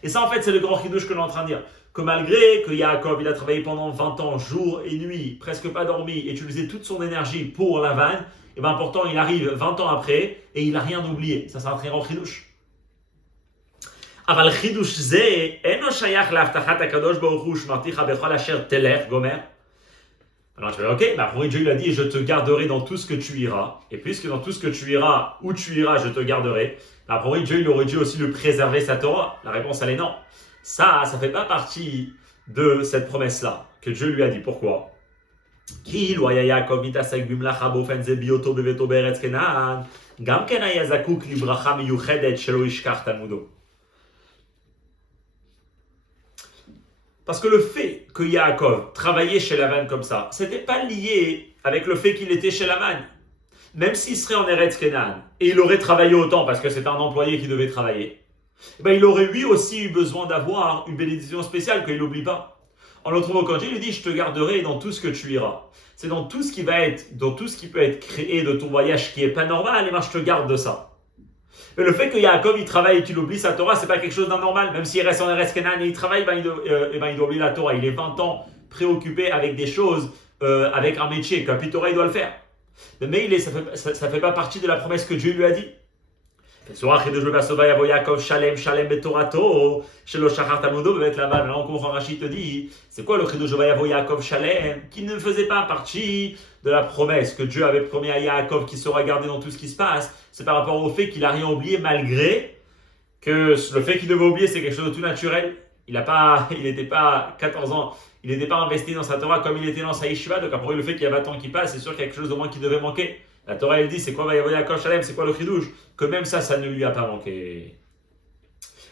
ça, en fait, c'est le grand chidouche que l'on est en train de dire. Que malgré que Yaakov, il a travaillé pendant 20 ans, jour et nuit, presque pas dormi, utilisé toute son énergie pour Lavan, et bien pourtant, il arrive 20 ans après, et il n'a rien oublié. Ça, c'est un très grand chidouche. אבל חידוש זה אינו שייך להבטחת הקדוש ברוך הוא שמרתיך בכל אשר תלך, גומר. Alors tu vas ok, pour Dieu il a dit je te garderai dans tout ce que tu iras. Et puisque dans tout ce que tu iras, où tu iras, je te garderai. Pour Dieu il aurait dû aussi le préserver sa Torah. La réponse elle est non. Ça fait pas partie de cette promesse-là que Dieu lui a dit. Pourquoi? כי לו היה יעקב מתעסק במלאכה באופן זה בהיותו בביתו בארץ כנען, גם כן היה זקוק לברכה מיוחדת שלא ישכח תלמודו. Parce que le fait que Yaakov travaillait chez Lavan comme ça, c'était pas lié avec le fait qu'il était chez Lavan. Même s'il serait en Eretz Kenan, et il aurait travaillé autant parce que c'était un employé qui devait travailler, il aurait lui aussi eu besoin d'avoir une bénédiction spéciale qu'il n'oublie pas. En l'autre mot, quand Dieu lui dit « je te garderai dans tout ce que tu iras », c'est dans tout ce qui peut être créé de ton voyage qui est pas normal, et moi je te garde de ça. Mais le fait que Yaakov il travaille et qu'il oublie sa Torah, c'est pas quelque chose d'anormal. Même s'il reste en Eretz Kenan et il travaille, il doit oublier la Torah. Il est 20 ans préoccupé avec des choses, avec un métier. Qu'un Torah il doit le faire. Mais ça fait pas partie de la promesse que Dieu lui a dit. Là, on comprend, Rachid te dit, c'est quoi le Chidush Vayavo Yaakov Shalem, qui ne faisait pas partie de la promesse que Dieu avait promis à Yaakov qui sera gardé dans tout ce qui se passe. C'est par rapport au fait qu'il n'a rien oublié, malgré que le fait qu'il devait oublier, c'est quelque chose de tout naturel. Il n'était pas 14 ans, il n'était pas investi dans sa Torah comme il était dans sa Yeshiva. Donc après le fait qu'il y a 20 ans qui passent, c'est sûr qu'il y a quelque chose de moins qui devait manquer. La Torah elle dit, c'est quoi Vayavo Yaakov Shalem, c'est quoi le Chidush? Que même ça ne lui a pas manqué.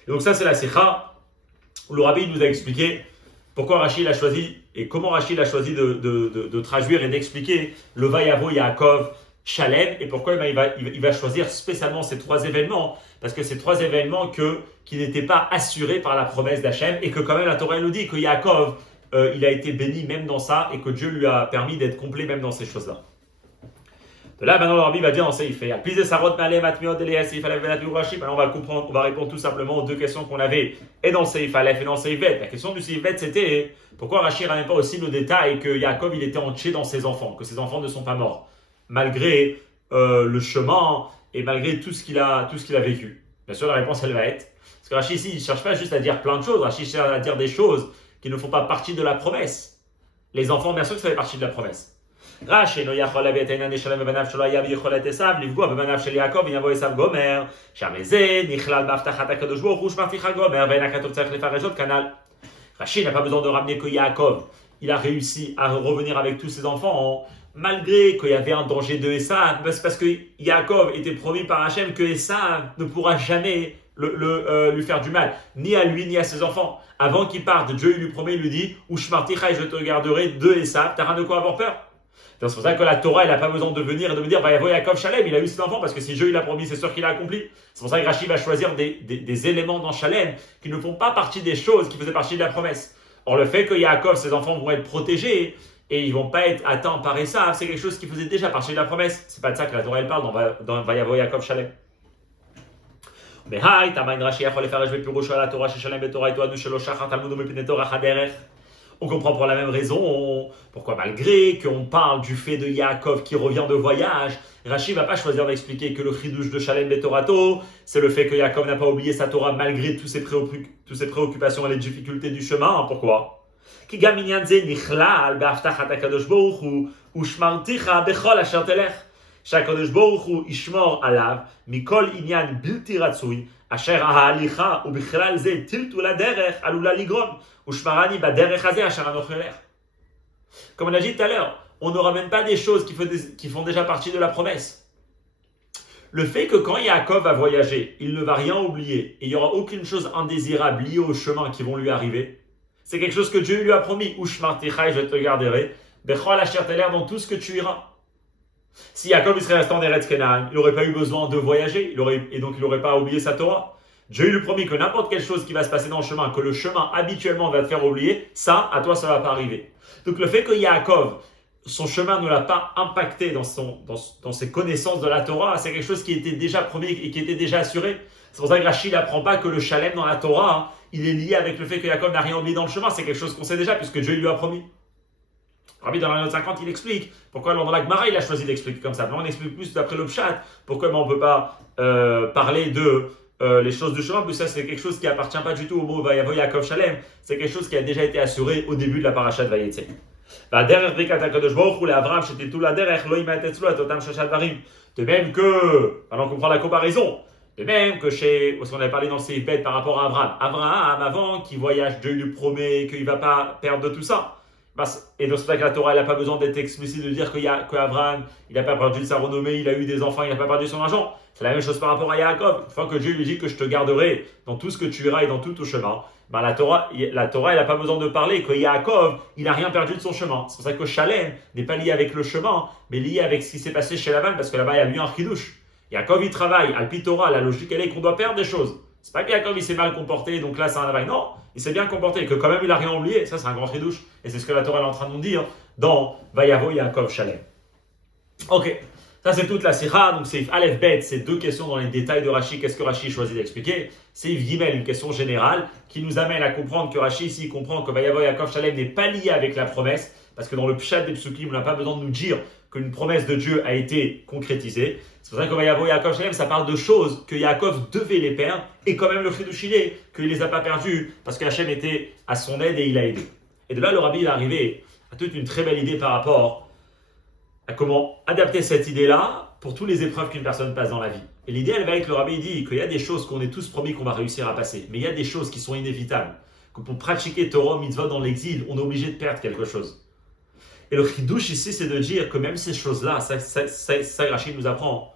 Et donc ça c'est la Sikha où le Rabbi nous a expliqué pourquoi Rachid a choisi et comment Rachid a choisi de traduire et d'expliquer le Vayavo Yaakov Shalem et pourquoi il va choisir spécialement ces trois événements, parce que ces trois événements qui n'étaient pas assurés par la promesse d'Hachem et que quand même la Torah nous dit que Yaakov il a été béni même dans ça et que Dieu lui a permis d'être complet même dans ces choses-là. De là, maintenant, le Rabbi va dire dans Seif Hey. On va comprendre, on va répondre tout simplement aux deux questions qu'on avait, et dans Seif Aleph et dans Seif Bet. La question du Seif Bet, c'était pourquoi Rachid n'avait pas aussi le détail que Yaakov il était entier dans ses enfants, que ses enfants ne sont pas morts, malgré le chemin et malgré tout ce qu'il a vécu? Bien sûr, la réponse, elle va être, parce que Rashi ici, il ne cherche pas juste à dire plein de choses, Rashi cherche à dire des choses qui ne font pas partie de la promesse. Les enfants, bien sûr que ça fait partie de la promesse. Rashi no yachol להביא את העניין לשלם בבניו שלא היה ויכול את עשיו, לפגוע בבניו של יעקב ויבוא עשיו גומר, שהרי זה נכלל בהבטחת הקדוש ברוך הוא שמבטיח גומר, ואין הכתוב צריך לפרש עוד כנ"ל. Rashi n'a pas besoin de ramener que Yaakov, il a réussi à revenir avec tous ses enfants, malgré qu'il y avait un danger de Esav, c'est parce que Yaakov était promis par Hachem que Esav ne pourra jamais lui faire du mal, ni à lui ni à ses enfants. Avant qu'il parte, Dieu lui promet, il lui dit Ushmarticha, et je te garderai de Esav, t'as rien de quoi avoir peur. C'est pour ça que la Torah, elle n'a pas besoin de venir et de me dire Vayavo Yaakov Shalem, il a eu ses enfants, parce que si Dieu il a promis, c'est sûr qu'il a accompli. C'est pour ça que Rashi va choisir des éléments dans Shalem qui ne font pas partie des choses qui faisaient partie de la promesse. Or, le fait que Yaakov, ses enfants vont être protégés et ils ne vont pas être atteints par Esav, c'est quelque chose qui faisait déjà partie de la promesse. C'est pas de ça que la Torah elle parle dans Vayavo Yaakov Shalem. Mais Hay, Tamain Rashi יכול לפרש בפירושו על התורה ששלם בתורה איתו עדו שלא שחר תלמודו מפני תורך הדרך. On comprend pour la même raison pourquoi malgré qu'on parle du fait de Yaakov qui revient de voyage, Rashi ne va pas choisir d'expliquer que le chidouche de Shalem Betorato, c'est le fait que Yaakov n'a pas oublié sa Torah malgré toutes ses préoccupations et les difficultés du chemin. Pourquoi? Ki gam inyan ze nichlal be'aftachat HaKadosh Baruch Hu u'shmarticha bechol asher telech. שהקדוש ברוך הוא ישמור עליו מכל עניין בלתי רצוי אשר ההליכה ובכלל זה טלטול הדרך עלולה לגרום ושמרני בדרך הזה אשר אנוכי הולך. Comme on a dit tout à l'heure, on ne ramène pas des choses qui font déjà partie de la promesse. Le fait que quand Yaakov va voyager, il ne va rien oublier et il n'y aura aucune chose indésirable liée au chemin qui vont lui arriver, c'est quelque chose que Dieu lui a promis. Ushmarticha, je te garderai, bechol asher telech, dans tout ce que tu iras. Si Yaakov il serait resté en Eretz Canaan, il n'aurait pas eu besoin de voyager, et donc il n'aurait pas oublié sa Torah. Dieu lui promis que n'importe quelle chose qui va se passer dans le chemin, que le chemin habituellement va te faire oublier, ça, à toi, ça ne va pas arriver. Donc le fait que Yaakov, son chemin ne l'a pas impacté dans ses connaissances de la Torah, c'est quelque chose qui était déjà promis et qui était déjà assuré. C'est pour ça que Rashi n'apprend pas que le Shalem dans la Torah, il est lié avec le fait que Yaakov n'a rien oublié dans le chemin. C'est quelque chose qu'on sait déjà puisque Dieu lui a promis. Rabbi dans la note 50, il explique pourquoi dans la Gemara il a choisi d'expliquer comme ça. Mais on explique plus d'après le Pshat pourquoi on ne peut pas parler de les choses du chemin, parce que ça c'est quelque chose qui appartient pas du tout au mot Vayavo Yaakov Shalem. C'est quelque chose qui a déjà été assuré au début de la parasha de Vayetze. De même que, alors on comprend la comparaison, de même que parce qu'on avait parlé dans le Seif Bet par rapport à Abraham. Abraham, avant qu'il voyage, Dieu lui promet qu'il ne va pas perdre de tout ça. Et dans ce cas, la Torah n'a pas besoin d'être explicite de dire qu'Abraham, il n'a pas perdu sa renommée, il a eu des enfants, il n'a pas perdu son argent. C'est la même chose par rapport à Yaakov. Une fois que Dieu lui dit que je te garderai dans tout ce que tu iras et dans tout ton chemin, la Torah, elle n'a pas besoin de parler que Yaakov, il n'a rien perdu de son chemin. C'est pour ça que Shalem n'est pas lié avec le chemin, mais lié avec ce qui s'est passé chez Laban, parce que là-bas, il y a eu un chidouche. Yaakov, il travaille, Alpi Torah, la logique, elle est qu'on doit perdre des choses. C'est pas que Yaakov, il s'est mal comporté, donc là, c'est un travail. Non, il s'est bien comporté, que quand même, il n'a rien oublié. Ça, c'est un grand chidouche. Et c'est ce que la Torah est en train de nous dire dans Vayavo Yaakov Shalem. Ok, ça, c'est toute la sikha. Donc, c'est Aleph Bet, c'est deux questions dans les détails de Rashi. Qu'est-ce que Rashi choisit d'expliquer? C'est Gimel, une question générale qui nous amène à comprendre que Rashi, ici, comprend que Vayavo Yaakov Shalem n'est pas lié avec la promesse, parce que dans le Pshat des Psukim, on n'a pas besoin de nous dire qu'une promesse de Dieu a été concrétisée. C'est pour ça que Vayavo Yaakov Shalem, ça parle de choses que Yaakov devait les perdre, et quand même le chidouch il est qu'il ne les a pas perdus, parce qu'Hachem était à son aide et il a aidé. Et de là, le Rabbi est arrivé à toute une très belle idée par rapport à comment adapter cette idée-là pour toutes les épreuves qu'une personne passe dans la vie. Et l'idée, elle va être, le Rabbi dit qu'il y a des choses qu'on est tous promis qu'on va réussir à passer, mais il y a des choses qui sont inévitables, que pour pratiquer Torah, mitzvah dans l'exil, on est obligé de perdre quelque chose. Et le chidouche ici, c'est de dire que même ces choses-là, ça Rachid nous apprend,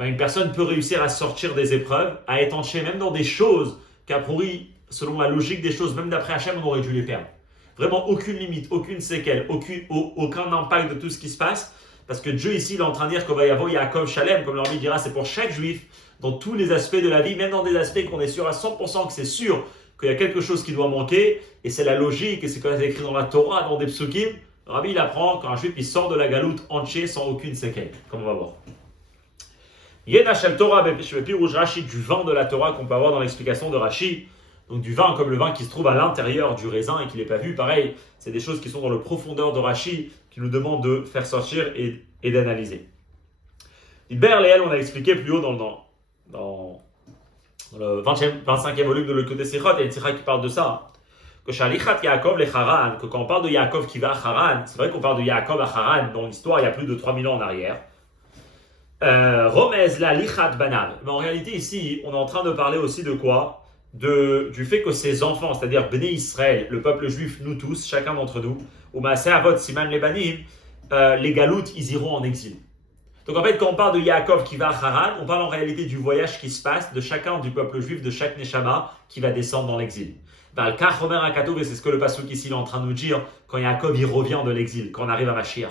une personne peut réussir à sortir des épreuves, à étancher même dans des choses qu'a priori, selon la logique des choses, même d'après Hachem, on aurait dû les perdre. Vraiment aucune limite, aucune séquelle, aucun impact de tout ce qui se passe, parce que Dieu ici, il est en train de dire que Vayavo Yaakov Shalem, comme l'Arbi dira, c'est pour chaque juif, dans tous les aspects de la vie, même dans des aspects qu'on est sûr à 100% que c'est sûr qu'il y a quelque chose qui doit manquer, et c'est la logique, et c'est comme c'est écrit dans la Torah, dans des psukim. Le Rabbi il apprend qu'un juif il sort de la galoute entier sans aucune séquelle, comme on va voir. Yena shel Torah bepirouj Rashi, du vin de la Torah qu'on peut avoir dans l'explication de Rashi. Donc du vin comme le vin qui se trouve à l'intérieur du raisin et qui n'est pas vu. Pareil, c'est des choses qui sont dans le profondeur de Rashi qui nous demandent de faire sortir et d'analyser. Berléel, on a expliqué plus haut dans le 25e volume de l'Écoute des Sichot, il y a une Sicha qui parle de ça. Que Shalichat Yaakov le Haran, que quand on parle de Yaakov qui va à Haran, c'est vrai qu'on parle de Yaakov à Haran dans l'histoire il y a plus de 3000 ans en arrière. Romez la Lichat Banav. Mais en réalité, ici, on est en train de parler aussi de quoi? Du fait que ses enfants, c'est-à-dire Béné Israël, le peuple juif, nous tous, chacun d'entre nous, ou Maaseh Avot Siman Lebanim, les Galoutes, ils iront en exil. Donc en fait, quand on parle de Yaakov qui va à Haran, on parle en réalité du voyage qui se passe de chacun du peuple juif, de chaque Neshama qui va descendre dans l'exil. Dans le cas Romer Akatov, et c'est ce que le pasuk ici est en train de nous dire, quand Yaakov il revient de l'exil, quand on arrive à Mashiach.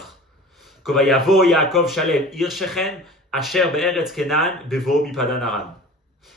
Kovayavo Yaakov Shalem Ir Shechen Asher Be'eretz Kenan Bevo Mipadan Aram.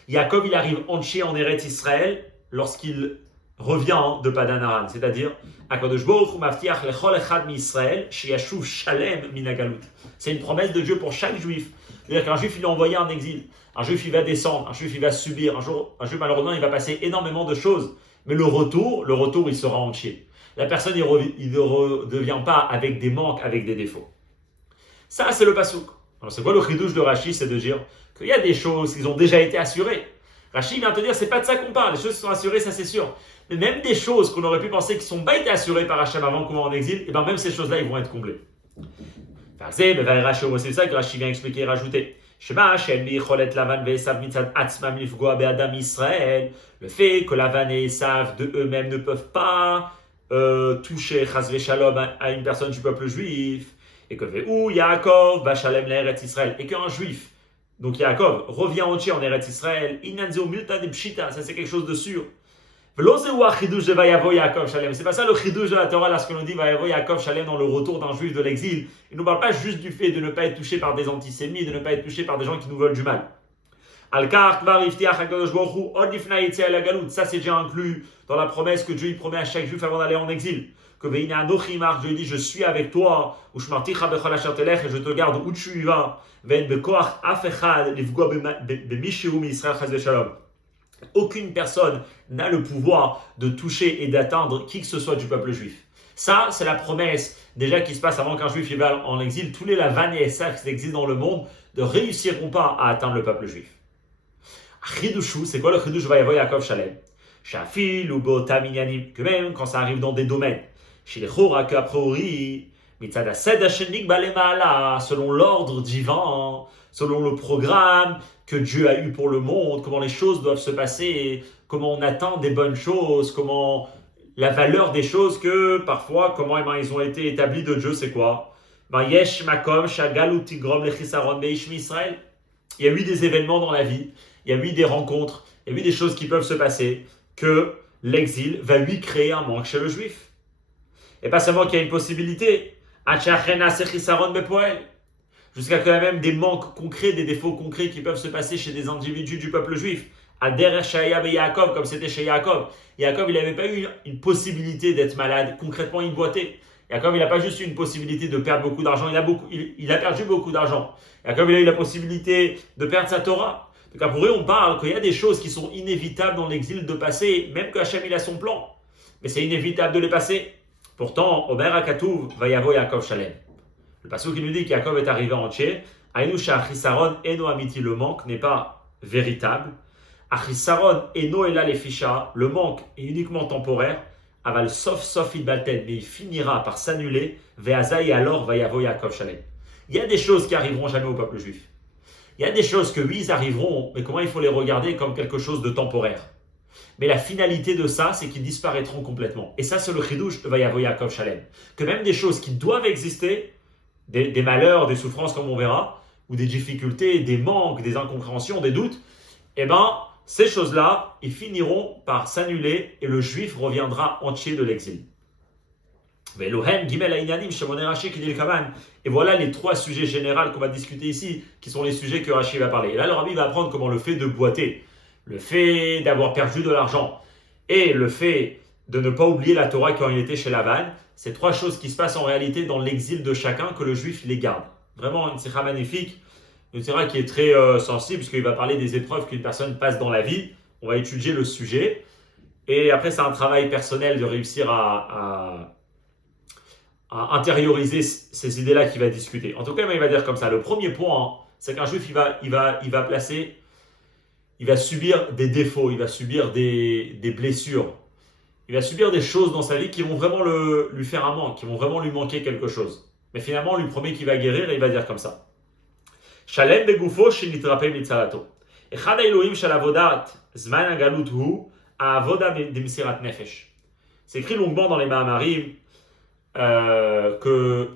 Yaakov il arrive entier en Eretz Israël lorsqu'il revient de Padan Aram, c'est-à-dire Akadosh Baruch Hu Maftiach Lechol Echad Mi-Israël Sheyashuv Shalem Minagalut. C'est une promesse de Dieu pour chaque juif. C'est-à-dire qu'un juif il est envoyé en exil, un juif il va descendre, un juif il va subir, un juif malheureusement il va passer énormément de choses, mais le retour il sera entier. La personne il ne redevient pas avec des manques, avec des défauts. Ça c'est le pasuk. Alors c'est quoi le chidouche de Rashi? C'est de dire qu'il y a des choses qui ont déjà été assurées. Rashi vient te dire c'est pas de ça qu'on parle, les choses qui sont assurées ça c'est sûr. Mais même des choses qu'on aurait pu penser qui n'ont pas été assurées par Hachem avant qu'on va en exil, et bien même ces choses-là ils vont être comblées. C'est ça que Rashi vient expliquer et rajouter. Le fait que Lavan et Esav de eux-mêmes ne peuvent pas toucher Chazve Shalom à une personne du peuple juif, et que Yaakov Bashalem l'Eretz Israël, et qu'un juif, donc Yaakov, revient entier en Eretz Israël, ça c'est quelque chose de sûr. C'est pas ça le chidouche de la Torah lorsqu'on nous dit Vayavo Yaakov Shalem dans le retour d'un juif de l'exil. Il ne nous parle pas juste du fait de ne pas être touché par des antisémites, de ne pas être touché par des gens qui nous veulent du mal. Ça c'est déjà inclus dans la promesse que Dieu promet à chaque juif avant d'aller en exil. Que Dieu dit je suis avec toi, et je te garde où tu y vas. Aucune personne n'a le pouvoir de toucher et d'atteindre qui que ce soit du peuple juif. Ça, c'est la promesse déjà qui se passe avant qu'un juif y va en exil. Tous les Lavan et Esav qui existent dans le monde ne réussiront pas à atteindre le peuple juif. Chidushu, c'est quoi le chidouche Vayavo Yaakov Shalem? Shafil ou Botaminyanim, que même quand ça arrive dans des domaines. Chez les Chora, que a priori, selon l'ordre divin, selon le programme que Dieu a eu pour le monde, comment les choses doivent se passer, comment on atteint des bonnes choses, comment la valeur des choses que parfois, comment ils ont été établis de Dieu, c'est quoi? Il y a eu des événements dans la vie, il y a eu des rencontres, il y a eu des choses qui peuvent se passer, que l'exil va lui créer un manque chez le juif. Et pas seulement qu'il y a une possibilité, jusqu'à quand même des manques concrets, des défauts concrets qui peuvent se passer chez des individus du peuple juif. Yaakov, comme c'était chez Yaakov. Yaakov, il n'avait pas eu une possibilité d'être malade, concrètement il boitait. Yaakov, il n'a pas juste eu une possibilité de perdre beaucoup d'argent, il a perdu beaucoup d'argent. Yaakov, il a eu la possibilité de perdre sa Torah. Donc pour eux, on parle qu'il y a des choses qui sont inévitables dans l'exil de passer, même que Hachem il a son plan. Mais c'est inévitable de les passer. Pourtant, Omer Akatouv va y avoir Yaakov Shalem. Le passage qui nous dit qu'Yaakov est arrivé entier. Aïnoucha Achisaron Eno Amiti, le manque n'est pas véritable. Achisaron Eno Ela Lefisha, le manque est uniquement temporaire. Aval Sof Idbalten, mais il finira par s'annuler. Veaza et alors va y avoir Yaakov Shalem. Il y a des choses qui arriveront jamais au peuple juif. Il y a des choses que oui, ils arriveront, mais comment il faut les regarder comme quelque chose de temporaire. Mais la finalité de ça, c'est qu'ils disparaîtront complètement. Et ça, c'est le chidouche de Vayavo Yaakov Shalem. Que même des choses qui doivent exister, des malheurs, des souffrances comme on verra, ou des difficultés, des manques, des incompréhensions, des doutes, eh bien, ces choses-là, ils finiront par s'annuler et le juif reviendra entier de l'exil. Et voilà les trois sujets généraux qu'on va discuter ici, qui sont les sujets que Rashi va parler. Et là, le Rabbi va apprendre comment le fait de boiter, le fait d'avoir perdu de l'argent et le fait de ne pas oublier la Torah quand il était chez Lavan, c'est trois choses qui se passent en réalité dans l'exil de chacun que le juif les garde. Vraiment une sikha magnifique, une sikha qui est très sensible puisqu'il va parler des épreuves qu'une personne passe dans la vie. On va étudier le sujet et après c'est un travail personnel de réussir à intérioriser ces idées-là qu'il va discuter. En tout cas, il va dire comme ça, le premier point, c'est qu'un juif, il va subir des défauts, il va subir des blessures, il va subir des choses dans sa vie qui vont vraiment lui faire un manque, qui vont vraiment lui manquer quelque chose. Mais finalement, on lui promet qu'il va guérir et il va dire comme ça. Shalem begufo shenitrape mitzarato. Echad haElohim shel avodat zman hagalut hu ha'avoda demsirat nefesh. C'est écrit longuement dans les Mahamarim que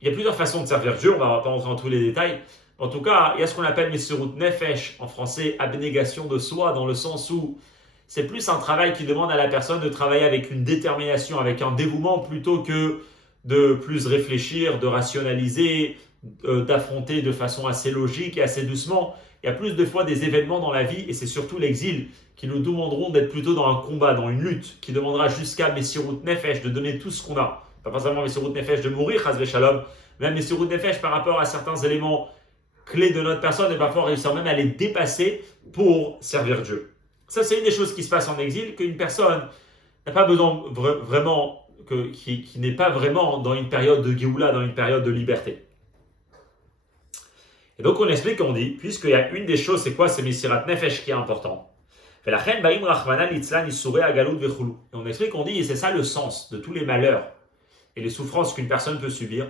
il y a plusieurs façons de servir Dieu, on ne va pas rentrer dans tous les détails. En tout cas, il y a ce qu'on appelle Mesirut Nefesh, en français abnégation de soi, dans le sens où c'est plus un travail qui demande à la personne de travailler avec une détermination, avec un dévouement, plutôt que de plus réfléchir, de rationaliser, d'affronter de façon assez logique et assez doucement. Il y a plus de fois des événements dans la vie, et c'est surtout l'exil, qui nous demanderont d'être plutôt dans un combat, dans une lutte, qui demandera jusqu'à Mesirut Nefesh, de donner tout ce qu'on a. Pas forcément Mesirut Nefesh de mourir, Chas v'Shalom, même Mesirut Nefesh par rapport à certains éléments clés de notre personne, et parfois réussir même à les dépasser pour servir Dieu. Ça, c'est une des choses qui se passe en exil, qu'une personne n'a pas besoin vraiment, qui n'est pas vraiment dans une période de Géoula, dans une période de liberté. Et donc on explique, on dit, puisqu'il y a une des choses, c'est quoi? C'est Mesirat Nefesh qui est important. Et on explique, on dit, et c'est ça le sens de tous les malheurs et les souffrances qu'une personne peut subir.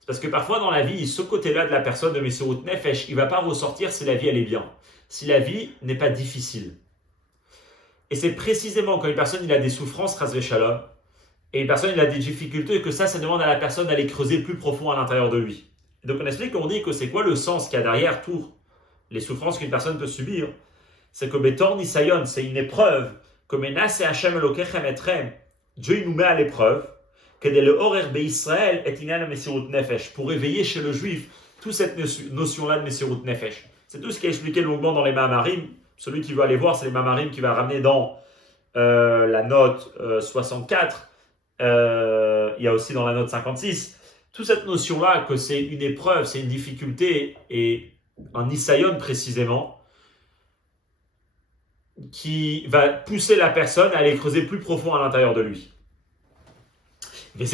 C'est parce que parfois dans la vie, ce côté-là de la personne de Mesirut Nefesh, il ne va pas ressortir si la vie elle est bien, si la vie n'est pas difficile. Et c'est précisément quand une personne il a des souffrances, Chas v'Shalom, et une personne il a des difficultés, que ça demande à la personne d'aller creuser plus profond à l'intérieur de lui. Et donc on explique, on dit que c'est quoi le sens qu'il y a derrière tous les souffrances qu'une personne peut subir. C'est que Betor Nisayon, c'est une épreuve, que Menas et Hashem Elokechem etrem, Dieu il nous met à l'épreuve, pour réveiller chez le juif toute cette notion-là de Mesirut Nefesh. C'est tout ce qui est expliqué longuement dans les Mahamarim. Celui qui veut aller voir, c'est les Mahamarim qui va ramener dans la note 64. Il y a aussi dans la note 56. Toute cette notion-là que c'est une épreuve, c'est une difficulté et un Nisayon précisément qui va pousser la personne à aller creuser plus profond à l'intérieur de lui. Et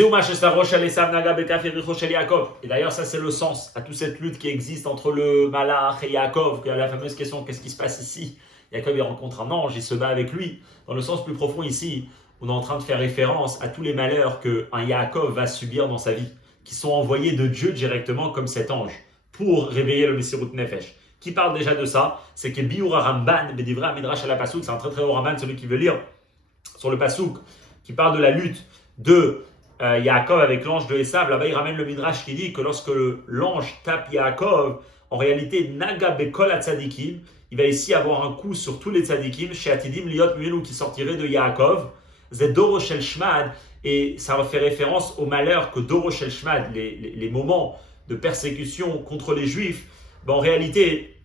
d'ailleurs, ça c'est le sens à toute cette lutte qui existe entre le Malach et Yaakov, que la fameuse question, qu'est-ce qui se passe ici? Yaakov il rencontre un ange, il se bat avec lui. Dans le sens plus profond ici, on est en train de faire référence à tous les malheurs qu'un Yaakov va subir dans sa vie, qui sont envoyés de Dieu directement comme cet ange, pour réveiller le Mesirut Nefesh. Qui parle déjà de ça? C'est que Biura Ramban, Bedivra Midrash à la Pasouk, c'est un très très haut Ramban, celui qui veut lire sur le Pasouk, qui parle de la lutte de Yaakov avec l'ange de Esav. Là-bas il ramène le Midrash qui dit que lorsque l'ange tape Yaakov, en réalité Naga Bekol Tzadikim, il va ici avoir un coup sur tous les Tzadikim, chez Atidim Liot Mulou qui sortirait de Yaakov, c'est Doro Shel Shmad, et ça fait référence au malheur que Doro Shel Shmad, les moments de persécution contre les Juifs. En réalité,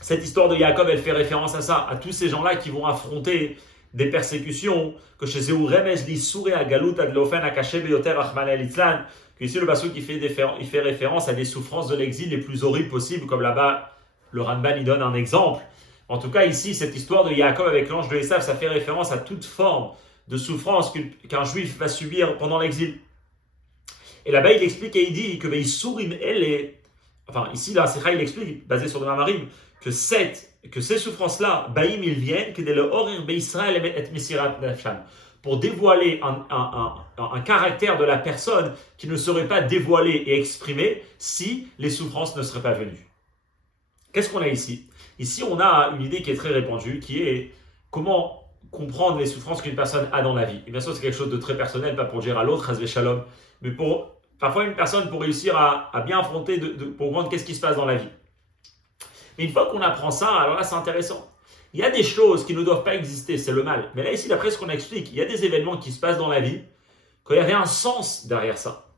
cette histoire de Yaakov, elle fait référence à ça, à tous ces gens-là qui vont affronter des persécutions, que chez Zéou Remez, l'Issouré à Galut, Adlofen, Akaché, Beyoter, Achman el-Itzlan, que ici le Passouk il fait référence à des souffrances de l'exil les plus horribles possibles, comme là-bas, le Ramban il donne un exemple. En tout cas, ici, cette histoire de Yaakov avec l'ange de Esav, ça fait référence à toute forme de souffrance qu'un juif va subir pendant l'exil. Et là-bas, il explique et il dit que Beissourim, enfin, ici, là, il explique, basé sur le Mamarim, que ces souffrances-là, Baïm, ils viennent, pour dévoiler un caractère de la personne qui ne serait pas dévoilé et exprimé si les souffrances ne seraient pas venues. Qu'est-ce qu'on a ici? Ici, on a une idée qui est très répandue, qui est comment comprendre les souffrances qu'une personne a dans la vie. Et bien sûr, c'est quelque chose de très personnel, pas pour dire à l'autre, Chas Shalom, mais parfois une personne pour réussir à bien affronter, pour comprendre qu'est-ce qui se passe dans la vie. Mais une fois qu'on apprend ça, alors là c'est intéressant. Il y a des choses qui ne doivent pas exister, c'est le mal. Mais là ici, d'après ce qu'on explique, il y a des événements qui se passent dans la vie, qu'il y avait un sens derrière ça.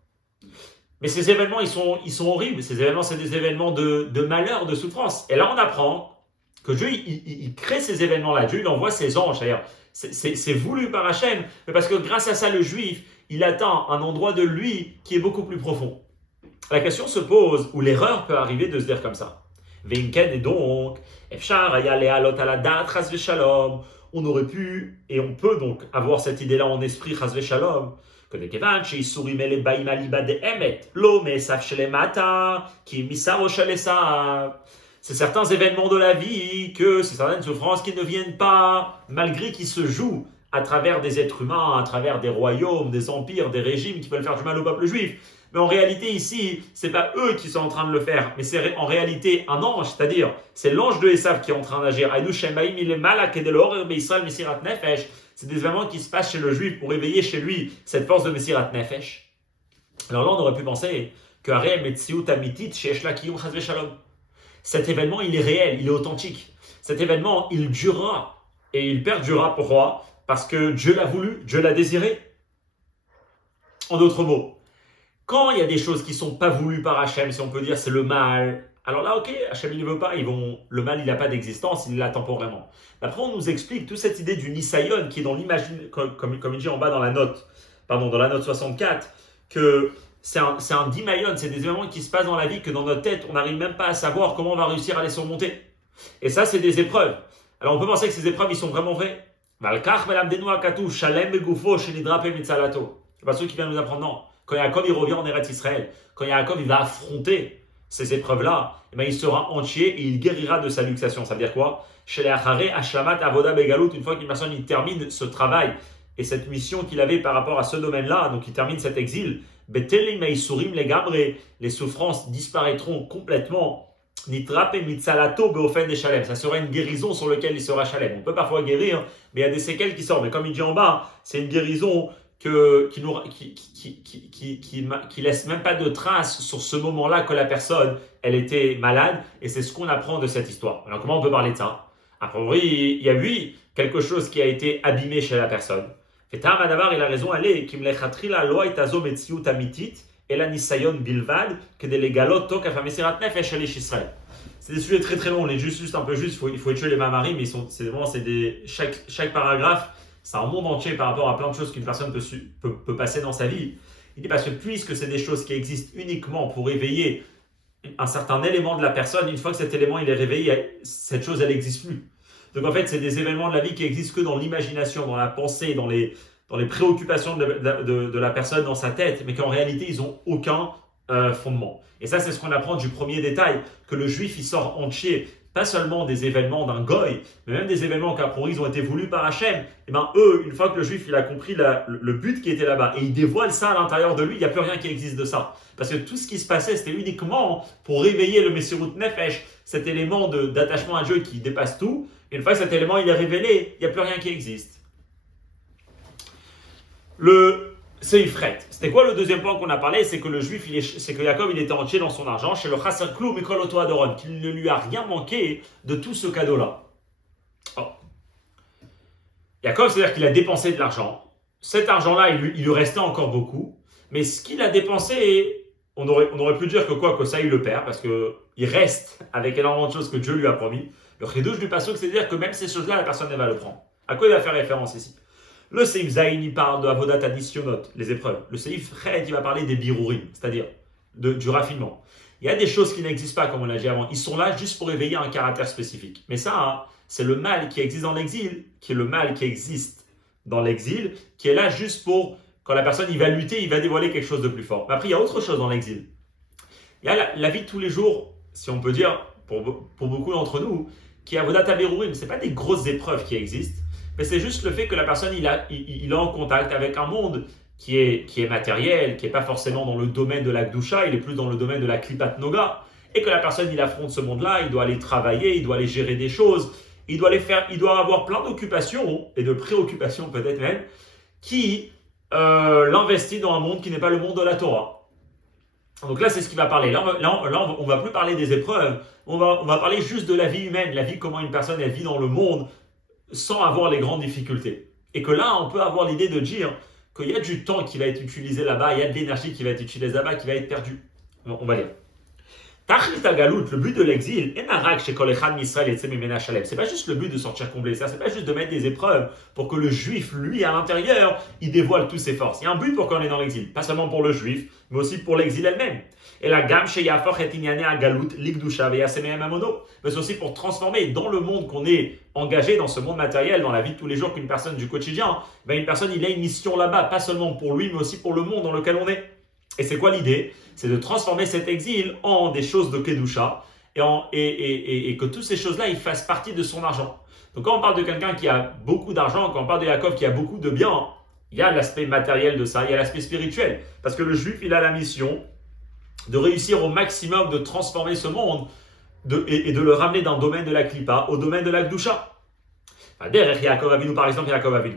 Mais ces événements, ils sont horribles. Ces événements, c'est des événements de malheur, de souffrance. Et là, on apprend que Dieu, il crée ces événements-là. Dieu, il envoie ses anges. C'est-à-dire, c'est voulu par Hachem, mais parce que grâce à ça, le juif, il atteint un endroit de lui qui est beaucoup plus profond. La question se pose, où l'erreur peut arriver de se dire comme ça. Veinken, et donc, on aurait pu, et on peut donc avoir cette idée-là en esprit, Chas v'Shalom, C'est certains événements de la vie, que c'est certaines souffrances qui ne viennent pas, malgré qu'ils se jouent à travers des êtres humains, à travers des royaumes, des empires, des régimes qui veulent faire du mal au peuple juif. Mais en réalité, ici, c'est pas eux qui sont en train de le faire, mais c'est en réalité un ange, c'est-à-dire, c'est l'ange de Esav qui est en train d'agir. C'est des événements qui se passent chez le juif pour éveiller chez lui cette force de Mesirat Nefesh. Alors là, on aurait pu penser que cet événement, il est réel, il est authentique. Cet événement, il durera et il perdurera. Pourquoi ? Parce que Dieu l'a voulu, Dieu l'a désiré. En d'autres mots, quand il y a des choses qui ne sont pas voulues par Hachem, si on peut dire c'est le mal, alors là, ok, Hachem il ne veut pas, le mal il n'a pas d'existence, il l'a temporairement. Après, on nous explique toute cette idée du Nisayon qui est dans l'imaginaire, comme il dit en bas dans la note 64, que c'est un Dimayon, c'est des événements qui se passent dans la vie que dans notre tête, on n'arrive même pas à savoir comment on va réussir à les surmonter. Et ça, c'est des épreuves. Alors on peut penser que ces épreuves, ils sont vraiment vraies. C'est pas ceux qui viennent nous apprendre, non. Quand Yaakov il revient en Eretz Israël, quand Yaakov il va affronter ces épreuves-là, il sera entier et il guérira de sa luxation. Ça veut dire quoi ? Une fois qu'une personne il termine ce travail et cette mission qu'il avait par rapport à ce domaine-là, donc il termine cet exil, les souffrances disparaîtront complètement. Ça sera une guérison sur laquelle il sera chalem. On peut parfois guérir, mais il y a des séquelles qui sortent. Mais comme il dit en bas, c'est une guérison qui laisse même pas de traces sur ce moment-là que la personne, elle était malade. Et c'est ce qu'on apprend de cette histoire. Alors comment on peut parler de ça ? A priori, il y a oui, quelque chose qui a été abîmé chez la personne. Et Tam Adavar, il a raison, elle est c'est des sujets très très longs, on est juste un peu juste, il faut étudier les Mamarim, mais chaque paragraphe, c'est un monde entier par rapport à plein de choses qu'une personne peut passer dans sa vie. Il dit parce que puisque c'est des choses qui existent uniquement pour éveiller un certain élément de la personne, une fois que cet élément il est réveillé, cette chose elle n'existe plus. Donc en fait, c'est des événements de la vie qui existent que dans l'imagination, dans la pensée, dans les préoccupations de la personne dans sa tête, mais qu'en réalité, ils n'ont aucun fondement. Et ça, c'est ce qu'on apprend du premier détail, que le juif, il sort entier, pas seulement des événements d'un goy, mais même des événements qu'a priori, ils ont été voulus par Hachem. Et bien eux, une fois que le juif, il a compris le but qui était là-bas, et il dévoile ça à l'intérieur de lui, il n'y a plus rien qui existe de ça. Parce que tout ce qui se passait, c'était uniquement pour réveiller le Messirut Nefesh, cet élément d'attachement à Dieu qui dépasse tout. Et une fois que cet élément, il est révélé, il n'y a plus rien qui existe. Le Seifret. C'était quoi le deuxième point qu'on a parlé ? C'est que le juif, c'est que Yaakov, il était entier dans son argent, chez le Chasser Klou Mikol Oto Adoron, qu'il ne lui a rien manqué de tout ce cadeau-là. Oh. Yaakov, c'est-à-dire qu'il a dépensé de l'argent. Cet argent-là, il lui restait encore beaucoup. Mais ce qu'il a dépensé, on aurait pu dire que ça, il le perd, parce qu'il reste avec énormément de choses que Dieu lui a promis. Le Chidouche du Pasuk, c'est-à-dire que même ces choses-là, la personne, elle va le prendre. À quoi il va faire référence ici ? Le Seif Zayin, il parle de Avodat Adisyonot, les épreuves. Le Seif Red, il va parler des birourim, c'est-à-dire du raffinement. Il y a des choses qui n'existent pas, comme on l'a dit avant. Ils sont là juste pour éveiller un caractère spécifique. Mais ça, c'est le mal qui existe dans l'exil, qui est le mal qui existe dans l'exil, qui est là juste pour, quand la personne il va lutter, il va dévoiler quelque chose de plus fort. Mais après, il y a autre chose dans l'exil. Il y a la vie de tous les jours, si on peut dire, pour beaucoup d'entre nous, qui est Avodat Abirourim. Ce n'est pas des grosses épreuves qui existent, mais c'est juste le fait que la personne il est en contact avec un monde qui est matériel, qui n'est pas forcément dans le domaine de la Gdusha, il est plus dans le domaine de la Klipat Noga, et que la personne il affronte ce monde-là, il doit aller travailler, il doit aller gérer des choses, il doit avoir plein d'occupations, et de préoccupations peut-être même, qui l'investit dans un monde qui n'est pas le monde de la Torah. Donc là, c'est ce qu'il va parler. Là, on va plus parler des épreuves, on va parler juste de la vie humaine, la vie, comment une personne elle vit dans le monde, sans avoir les grandes difficultés. Et que là, on peut avoir l'idée de dire qu'il y a du temps qui va être utilisé là-bas, il y a de l'énergie qui va être utilisée là-bas, qui va être perdue. On va lire. Tachlit Agalout, le but de l'exil, c'est pas juste le but de sortir comblé, ça, c'est pas juste de mettre des épreuves pour que le juif, lui, à l'intérieur, il dévoile toutes ses forces. Il y a un but pour qu'on est dans l'exil, pas seulement pour le juif, mais aussi pour l'exil elle-même. Et la gamme chez Yafor et Inyane à Galut, Ligdusha, Veyasemea Mamono. Mais c'est aussi pour transformer dans le monde qu'on est engagé, dans ce monde matériel, dans la vie de tous les jours qu'une personne du quotidien, ben une personne, il a une mission là-bas, pas seulement pour lui, mais aussi pour le monde dans lequel on est. Et c'est quoi l'idée? C'est de transformer cet exil en des choses de Kedusha et que toutes ces choses-là, ils fassent partie de son argent. Donc quand on parle de quelqu'un qui a beaucoup d'argent, quand on parle de Yaakov qui a beaucoup de biens, il y a l'aspect matériel de ça, il y a l'aspect spirituel. Parce que le juif, il a la mission de réussir au maximum de transformer ce monde et de le ramener d'un domaine de la Klippa au domaine de la Kdusha. Derrière Yaakov Avinu, par exemple, Yaakov Avinu.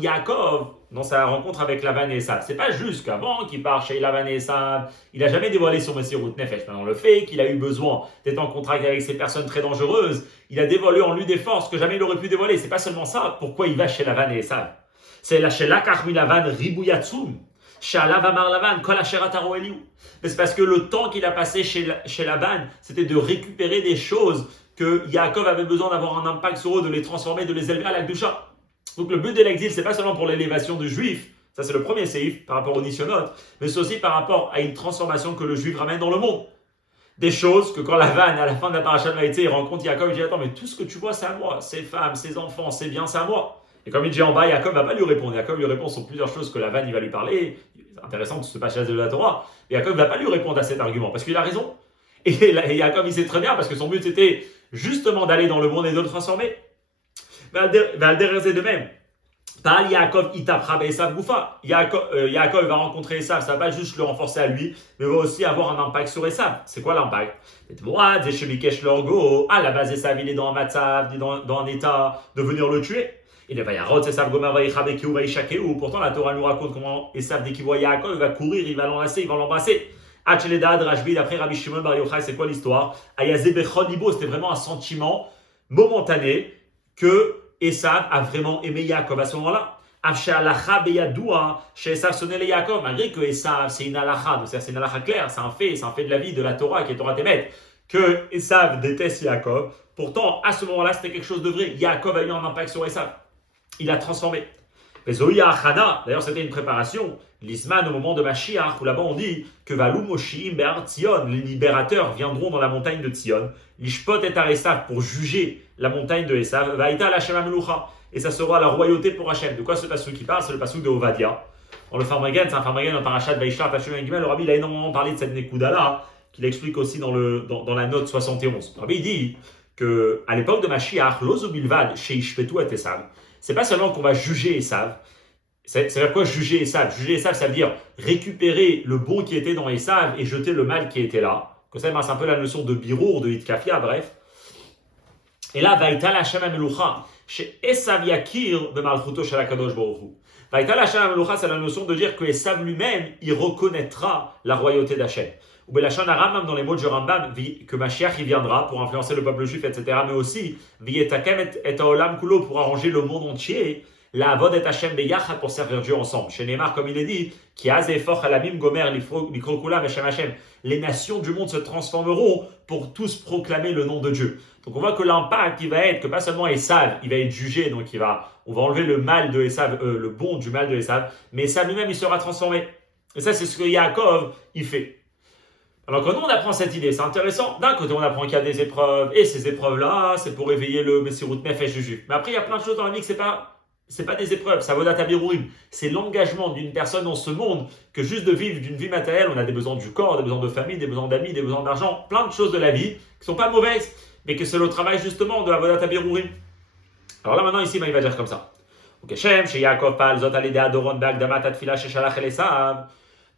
Yaakov, dans sa rencontre avec Lavan et Esav, c'est pas juste qu'avant qu'il part chez Lavan et Esav, il n'a jamais dévoilé son Messirut Nefesh. Maintenant, le fait qu'il a eu besoin d'être en contact avec ces personnes très dangereuses, il a dévoilé en lui des forces que jamais il aurait pu dévoiler. C'est pas seulement ça, pourquoi il va chez Lavan et Esav. C'est la chez Lakach mi Lavan Ribuyatsum. C'est parce que le temps qu'il a passé chez Laban, c'était de récupérer des choses que Yaakov avait besoin d'avoir un impact sur eux, de les transformer, de les élever à la Kdusha. Donc le but de l'exil, c'est pas seulement pour l'élévation du juif, ça c'est le premier séif par rapport au Nishonot, mais c'est aussi par rapport à une transformation que le juif ramène dans le monde. Des choses que quand Lavan, à la fin de la paracha de Vaïté, il rencontre Yaakov, il dit attends, mais tout ce que tu vois, c'est à moi, ses femmes, ses enfants, ses biens, c'est à moi. Et comme il dit en bas, Yaakov ne va pas lui répondre. Yaakov lui répond sur plusieurs choses que Lavan il va lui parler. C'est intéressant tout ce passage de la Torah. Mais Yaakov ne va pas lui répondre à cet argument parce qu'il a raison. Et Yaakov il sait très bien parce que son but c'était justement d'aller dans le monde et de le transformer. De même. Par Yaakov itapra Esav Goufa. Yaakov va rencontrer Esav, ça ne va pas juste le renforcer à lui, mais va aussi avoir un impact sur Esav. C'est quoi l'impact? À la base, Esav il est dans un matzav, dans un état de venir le tuer. Il va y avoir Esav Gomar Vaïchabekiou Vaïchakeou. Pourtant, la Torah nous raconte comment Esav, dès qu'il voit Yaakov, il va courir, il va l'enlacer, il va l'embrasser. Hachéledad, Rajbi, d'après Rabbi Shimon Bar Yochai, c'est quoi l'histoire? Ayazé Bechon Libo, c'était vraiment un sentiment momentané que Esav a vraiment aimé Yaakov à ce moment-là. Afshe alacha beyadoua, chez Esav sonnait les Yaakov, malgré que Esav c'est une alacha, donc c'est une alacha claire, c'est un fait de la vie, de la Torah qui est Torah Temet, que Esav déteste Yaakov. Pourtant, à ce moment-là, c'était quelque chose de vrai. Yaakov a eu un impact sur Esav. Il a transformé. Mais Zoya Achana, d'ailleurs c'était une préparation, l'Isman au moment de Mashiach, où là-bas on dit que Valou Moshim Be'ar Tzion, les libérateurs viendront dans la montagne de Tzion, l'Ishpot et Esav pour juger la montagne de Esav, Vaïta l'Hashem Amelucha, et ça sera la royauté pour Hachem. De quoi ce passage qui parle? C'est le passage de Ovadia. Dans le Farmagen, c'est un Farmagen en Parashat Vaishar, Hachem Gimel, le Rabbi il a énormément parlé de cette Nekuda-là, qu'il explique aussi dans la note 71. Le Rabbi il dit qu'à l'époque de Mashiach, l'Ozo Bilvad, chez Ishpetu et Esav, c'est pas seulement qu'on va juger Esav. C'est-à-dire quoi juger Esav? Juger Esav, ça veut dire récupérer le bon qui était dans Esav et jeter le mal qui était là. Comme ça, c'est un peu la notion de birour, de hitkafia, bref. Et là, Vaïtal Hashem Amelucha, chez Esav Yakir de Malchuto Shel HaKadosh Baruch Hu. Vaïtal Hashem Amelucha, c'est la notion de dire que Esav lui-même, il reconnaîtra la royauté d'Hachem. Ou Belachon Aram, même dans les mots de Rambam, que Mashiach il viendra pour influencer le peuple juif, etc. Mais aussi, V'yetakem et Haolam Kulo pour arranger le monde entier. La avod et Hashem beyachad pour servir Dieu ensemble. Chez Neymar, comme il est dit, qui a zefor halamim gomer likrokula meshem Hashem. Les nations du monde se transformeront pour tous proclamer le nom de Dieu. Donc on voit que l'impact il va être que pas seulement Esav, il va être jugé, donc on va enlever le mal de Esav, le bon du mal de Esav, mais Esav lui-même il sera transformé. Et ça c'est ce que Yaakov il fait. Alors quand nous on apprend cette idée, c'est intéressant. D'un côté on apprend qu'il y a des épreuves, et ces épreuves-là, c'est pour éveiller le Messirut Nefesh du juif. Mais après il y a plein de choses dans la vie que c'est pas des épreuves, ça vaut d'atabirouim. C'est l'engagement d'une personne dans ce monde que juste de vivre d'une vie matérielle, on a des besoins du corps, des besoins de famille, des besoins d'amis, des besoins d'argent, plein de choses de la vie qui sont pas mauvaises, mais que c'est le travail justement de avodat tabirouim. Alors là maintenant ici, il va dire comme ça. Keshem, chez Yaakov Pal, Zot Alide Adoron Bagdamat Atfila chez Shalach El Esav.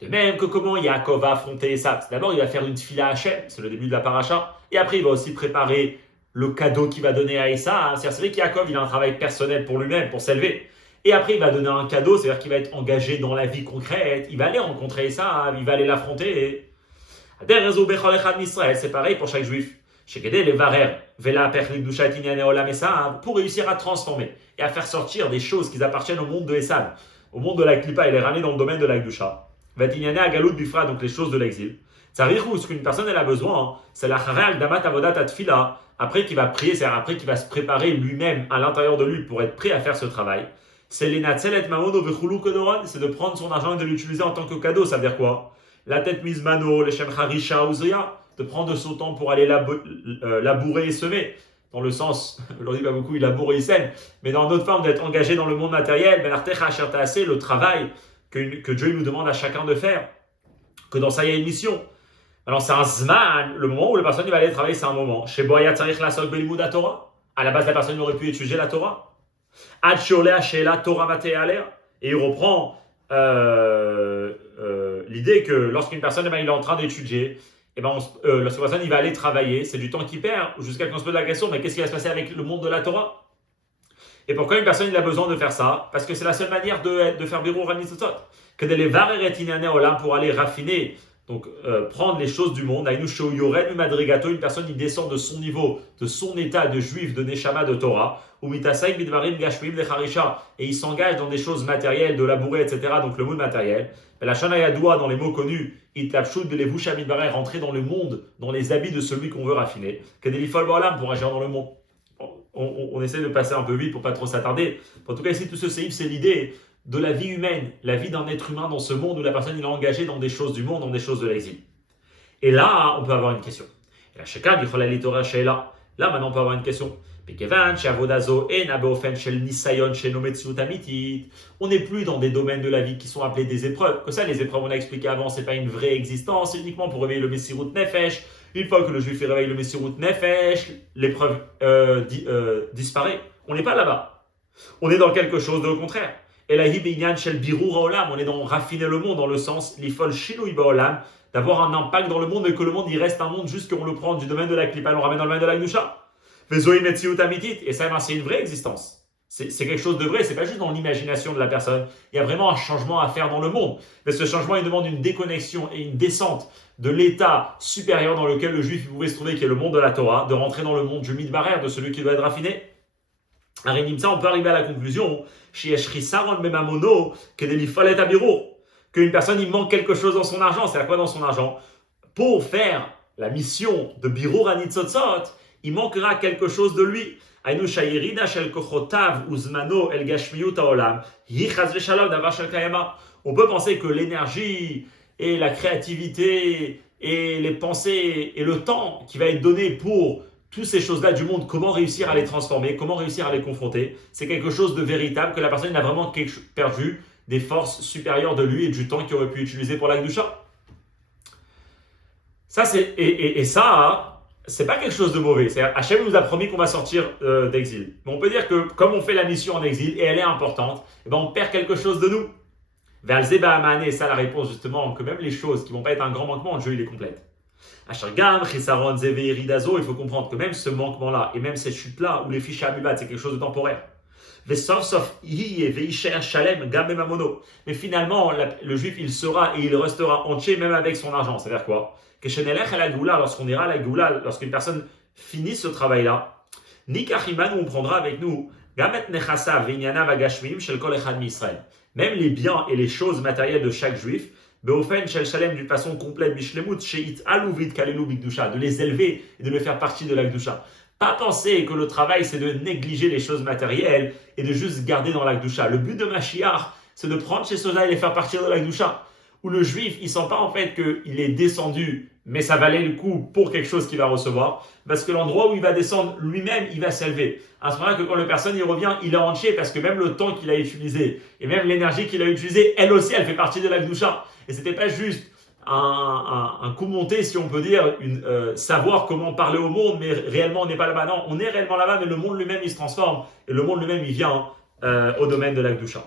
De même que comment Yaakov va affronter Esav. D'abord, il va faire une tfila à Hachem, c'est le début de la paracha, et après il va aussi préparer le cadeau qu'il va donner à Esav. C'est vrai qu'Yaakov, il a un travail personnel pour lui-même, pour s'élever. Et après, il va donner un cadeau, c'est-à-dire qu'il va être engagé dans la vie concrète. Il va aller rencontrer Esav, il va aller l'affronter. C'est pareil pour chaque juif. Pour réussir à transformer et à faire sortir des choses qui appartiennent au monde de Esav, au monde de la Klippa, il est ramené dans le domaine de la Kdusha. Donc les choses de l'exil. Ce qu'une personne elle a besoin, c'est la charal damat avodat atfila. Après qu'il va prier, c'est-à-dire après qu'il va se préparer lui-même à l'intérieur de lui pour être prêt à faire ce travail. c'est l'enatzelet maono vechulu kodoron, c'est de prendre son argent et de l'utiliser en tant que cadeau. Ça veut dire quoi? La tête mise mano, les shem harisha uzria, de prendre de son temps pour aller labourer et semer. Dans le sens, aujourd'hui pas beaucoup, il laboure et il sème, mais dans d'autres formes d'être engagé dans le monde matériel, le travail que Dieu nous demande à chacun de faire, que dans ça il y a une mission. Alors c'est un zman, le moment où la personne va aller travailler, c'est un moment. Chez Boya Tzarich Lasok Belimud Torah. À la base, la personne aurait pu étudier la Torah. Ad Sholea Sheela Torah Matei Alea. Et il reprend l'idée que lorsqu'une personne il est en train d'étudier, lorsqu'une personne il va aller travailler, c'est du temps qu'il perd, jusqu'à qu'on se pose la question, mais qu'est-ce qui va se passer avec le monde de la Torah? Et pourquoi une personne il a besoin de faire ça? Parce que c'est la seule manière de faire Birur HaNitzotzot. Que de les varer et inane olam pour aller raffiner. Donc, prendre les choses du monde, une personne il descend de son niveau, de son état de juif, de Neshama, de Torah, et il s'engage dans des choses matérielles, de labourer, etc., donc le monde matériel. La Shana Yadoua, dans les mots connus, rentrer dans le monde, dans les habits de celui qu'on veut raffiner, pour agir dans le monde. On essaie de passer un peu vite pour pas trop s'attarder. En tout cas, ici, tout ce séif, c'est l'idée de la vie humaine, la vie d'un être humain dans ce monde où la personne il est engagée dans des choses du monde, dans des choses de l'exil. Et là, on peut avoir une question. Et là, maintenant, on peut avoir une question. On n'est plus dans des domaines de la vie qui sont appelés des épreuves. Que ça, les épreuves, on a expliqué avant, c'est pas une vraie existence, c'est uniquement pour réveiller le Messirut Nefesh. Une fois que le juif réveille le Messirut Nefesh, l'épreuve disparaît. On n'est pas là-bas. On est dans quelque chose de contraire. Et la hibinyan shel birur haolam, on est dans raffiner le monde dans le sens l'ifol shinui baolam, d'avoir un impact dans le monde et que le monde il reste un monde juste qu'on le prend du domaine de la klipa, on le ramène dans le domaine de la gdusha. Vezoim etziut amitit, et ça c'est une vraie existence. C'est quelque chose de vrai, c'est pas juste dans l'imagination de la personne. Il y a vraiment un changement à faire dans le monde. Mais ce changement il demande une déconnexion et une descente de l'état supérieur dans lequel le juif pouvait se trouver, qui est le monde de la Torah, de rentrer dans le monde du midbarer, de celui qui doit être raffiné. On peut arriver à la conclusion qu'une personne il manque quelque chose dans son argent. C'est à quoi dans son argent? Pour faire la mission de Birur HaNitzotzot, il manquera quelque chose de lui. On peut penser que l'énergie et la créativité et les pensées et le temps qui va être donné pour toutes ces choses-là du monde, comment réussir à les transformer, comment réussir à les confronter, c'est quelque chose de véritable, que la personne a vraiment perdu des forces supérieures de lui et du temps qu'il aurait pu utiliser pour la Gdusha. Ça, c'est pas quelque chose de mauvais. Hachem nous a promis qu'on va sortir d'exil. Mais on peut dire que comme on fait la mission en exil, et elle est importante, on perd quelque chose de nous. Vers le ça la réponse justement, que même les choses qui ne vont pas être un grand manquement, le jeu il est complète. Il faut comprendre que même ce manquement-là, et même cette chute-là, ou les fiches amubat, c'est quelque chose de temporaire. Mais finalement, le juif, il sera et il restera entier même avec son argent. C'est-à-dire quoi? Lorsqu'on ira à la Goula, lorsqu'une personne finit ce travail-là, on prendra avec nous même les biens et les choses matérielles de chaque juif, d'une façon complète, de les élever et de les faire partie de la Gdusha. Pas penser que le travail c'est de négliger les choses matérielles et de juste garder dans la Gdusha. Le but de Mashiach, c'est de prendre ces choses-là et les faire partir de la Gdusha. Où le juif, il sent pas en fait qu'il est descendu, mais ça valait le coup pour quelque chose qu'il va recevoir, parce que l'endroit où il va descendre, lui-même, il va s'élever. À ce moment-là, que quand la personne il revient, il est entier, parce que même le temps qu'il a utilisé, et même l'énergie qu'il a utilisée, elle aussi, elle fait partie de la Gdusha. Et c'était pas juste un coup monté, si on peut dire, savoir comment parler au monde, mais réellement on n'est pas là-bas. Non, on est réellement là-bas, mais le monde lui-même, il se transforme, et le monde lui-même, il vient au domaine de la Gdusha.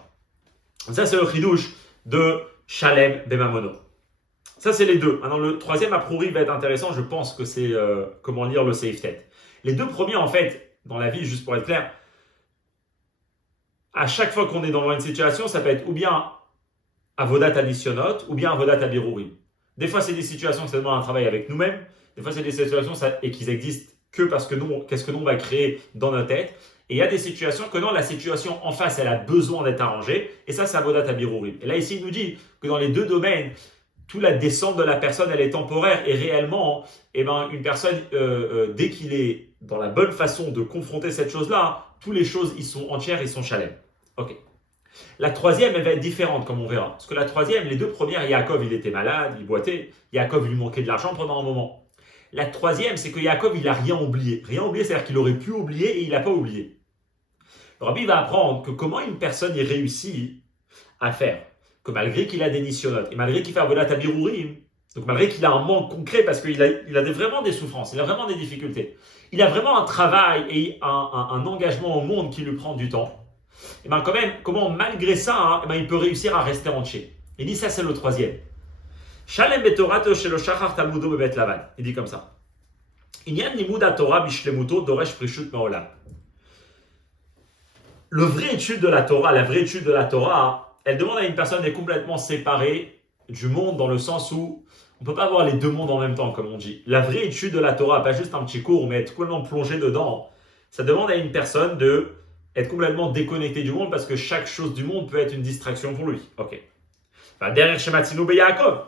Ça, c'est le chidouche de Shalem Bemamono. Ça, c'est les deux. Maintenant, le troisième approuri va être intéressant. Je pense que c'est comment lire le Seif Tet. Les deux premiers, en fait, dans la vie, juste pour être clair, à chaque fois qu'on est dans une situation, ça peut être ou bien Avodat Anisionot, ou bien Avodat Abirurim. Des fois, c'est des situations qui demandent un travail avec nous-mêmes. Des fois, c'est des situations et qui existent que parce que nous, qu'est-ce que nous on va créer dans notre tête. Et il y a des situations que non, la situation en face, elle a besoin d'être arrangée. Et ça, c'est Avodat Abirurim. Et là, ici, il nous dit que dans les deux domaines, toute la descente de la personne, elle est temporaire. Et réellement, une personne, dès qu'il est dans la bonne façon de confronter cette chose-là, toutes les choses, ils sont entières, ils sont chalem. Ok. La troisième, elle va être différente, comme on verra. Parce que la troisième, les deux premières, Yaakov, il était malade, il boitait. Yaakov, il lui manquait de l'argent pendant un moment. La troisième, c'est que Yaakov, il n'a rien oublié. Rien oublié, c'est-à-dire qu'il aurait pu oublier et il n'a pas oublié. Le Rabbi va apprendre que comment une personne y réussit à faire. Que malgré qu'il a des nisyonotes, et malgré qu'il fait Avodat Abirurim, donc malgré qu'il a un manque concret, parce qu'il a vraiment des souffrances, il a vraiment des difficultés, il a vraiment un travail et un engagement au monde qui lui prend du temps, et bien quand même, comment malgré ça, il peut réussir à rester entier. Il dit ça, c'est le troisième. Shalem betorato shelo shachar talmudo bebet lavan. Il dit comme ça. Inyan limud Torah bishlemuto doresh prishut maolam. Le vrai étude de la Torah, la vraie étude de la Torah, elle demande à une personne d'être complètement séparée du monde dans le sens où on ne peut pas avoir les deux mondes en même temps, comme on dit. La vraie étude de la Torah, pas juste un petit cours, mais être complètement plongé dedans, ça demande à une personne d'être complètement déconnecté du monde parce que chaque chose du monde peut être une distraction pour lui. Ok. Enfin, derrière Shematinu be Yaakov,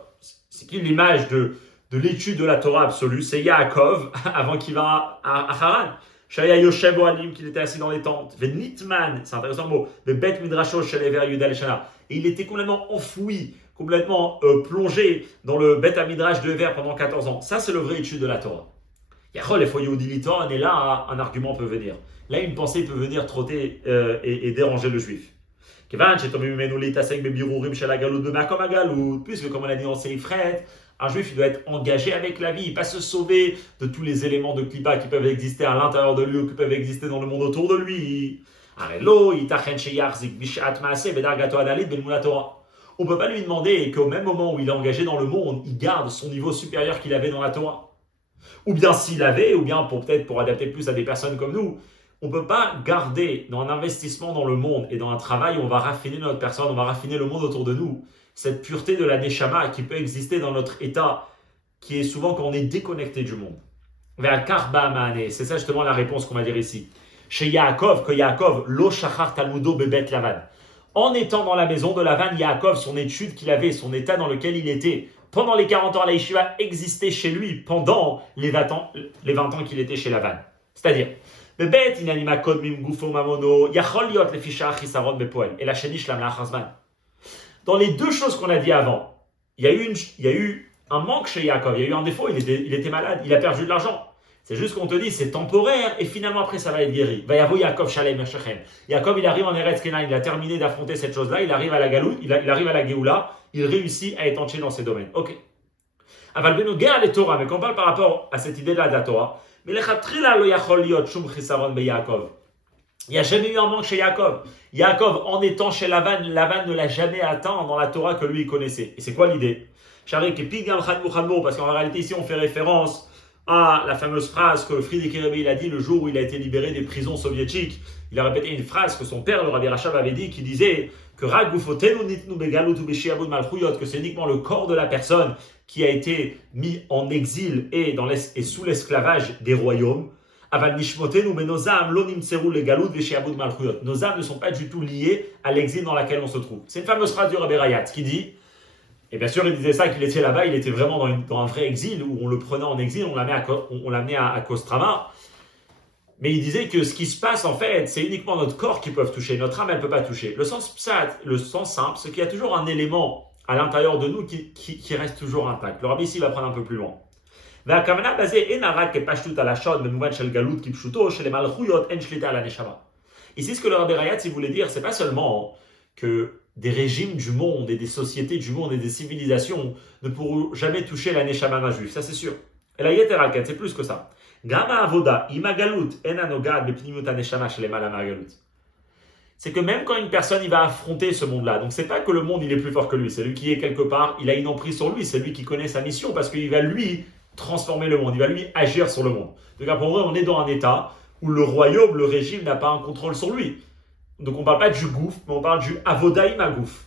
c'est qui l'image de l'étude de la Torah absolue? C'est Yaakov avant qu'il va à Haran. Shaya Yoshev Oalim, qu'il était assis dans les tentes. Venitman, c'est intéressant le mot. Bet Midrasho Shelever Yudal Shana. Et il était complètement enfoui, complètement plongé dans le Bet Midrash de Ever pendant 14 ans. Ça, c'est le vrai étude de la Torah. Yachol, et là, un argument peut venir. Là, une pensée peut venir trotter et déranger le juif. Puisque, comme on a dit en Seifret, un juif il doit être engagé avec la vie, pas se sauver de tous les éléments de Klippa qui peuvent exister à l'intérieur de lui ou qui peuvent exister dans le monde autour de lui. On ne peut pas lui demander qu'au même moment où il est engagé dans le monde, il garde son niveau supérieur qu'il avait dans la Torah. Ou bien s'il avait, ou bien peut-être pour adapter plus à des personnes comme nous, on ne peut pas garder dans un investissement dans le monde et dans un travail où on va raffiner notre personne, on va raffiner le monde autour de nous, cette pureté de la Neshama qui peut exister dans notre état, qui est souvent quand on est déconnecté du monde. C'est ça justement la réponse qu'on va dire ici. Chez Yaakov, que Yaakov, lo shachar talmudo bebet lavan. En étant dans la maison de Lavan, Yaakov, son étude qu'il avait, son état dans lequel il était, pendant les 40 ans à la Yeshiva, existait chez lui pendant les 20 ans qu'il était chez Lavan. C'est-à-dire, bebet inanima kodmim gufo mamono, yachol liot lefisha chisaron bepoel, et la shenish lam lachazman. Dans les deux choses qu'on a dit avant, il y a eu un manque chez Yaakov, il y a eu un défaut, il était malade, il a perdu de l'argent. C'est juste qu'on te dit, c'est temporaire, et finalement après ça va être guéri. Vayavo Yaakov Shalem Shechem. Yaakov, il arrive en Eretz Kenan, il a terminé d'affronter cette chose-là, il arrive à la Galout, il arrive à la Géoula, il réussit à être entier dans ses domaines. Ok. Aval benoger les Torah, mais quand on parle par rapport à cette idée-là de la Torah, mais lechatchila lo yachol liot shum chisaron be Yaakov. Il n'y a jamais eu un manque chez Yaakov. Yaakov, en étant chez Lavan ne l'a jamais atteint dans la Torah que lui il connaissait. Et c'est quoi l'idée? Parce qu'en réalité ici on fait référence à la fameuse phrase que Frierdiker Rebbe il a dit le jour où il a été libéré des prisons soviétiques. Il a répété une phrase que son père, le Rabbi Rachab, avait dit, qui disait que que c'est uniquement le corps de la personne qui a été mis en exil et sous l'esclavage des royaumes. Nos âmes ne sont pas du tout liées à l'exil dans lequel on se trouve. C'est une fameuse phrase du Rabbi Rayat qui dit, et bien sûr il disait ça qu'il était là-bas, il était vraiment dans un vrai exil où on le prenait en exil, on l'amenait à Kostrama. Mais il disait que ce qui se passe en fait, c'est uniquement notre corps qui peut toucher, notre âme elle ne peut pas toucher. Le sens simple, c'est qu'il y a toujours un élément à l'intérieur de nous qui reste toujours intact. Le Rabbi ici va prendre un peu plus loin. Ici, ce que le Rabbi Rayat voulait dire, c'est pas seulement que des régimes du monde et des sociétés du monde et des civilisations ne pourront jamais toucher la Neshama d'un juif, ça c'est sûr. Et la Yeter Alken, c'est plus que ça. C'est que même quand une personne il va affronter ce monde-là, donc c'est pas que le monde il est plus fort que lui, c'est lui qui est quelque part, il a une emprise sur lui, c'est lui qui connaît sa mission parce qu'il va lui transformer le monde, il va lui agir sur le monde. Donc pour vrai, on est dans un état où le royaume, le régime n'a pas un contrôle sur lui. Donc on ne parle pas du gouffre, mais on parle du avodaïm à gouffre.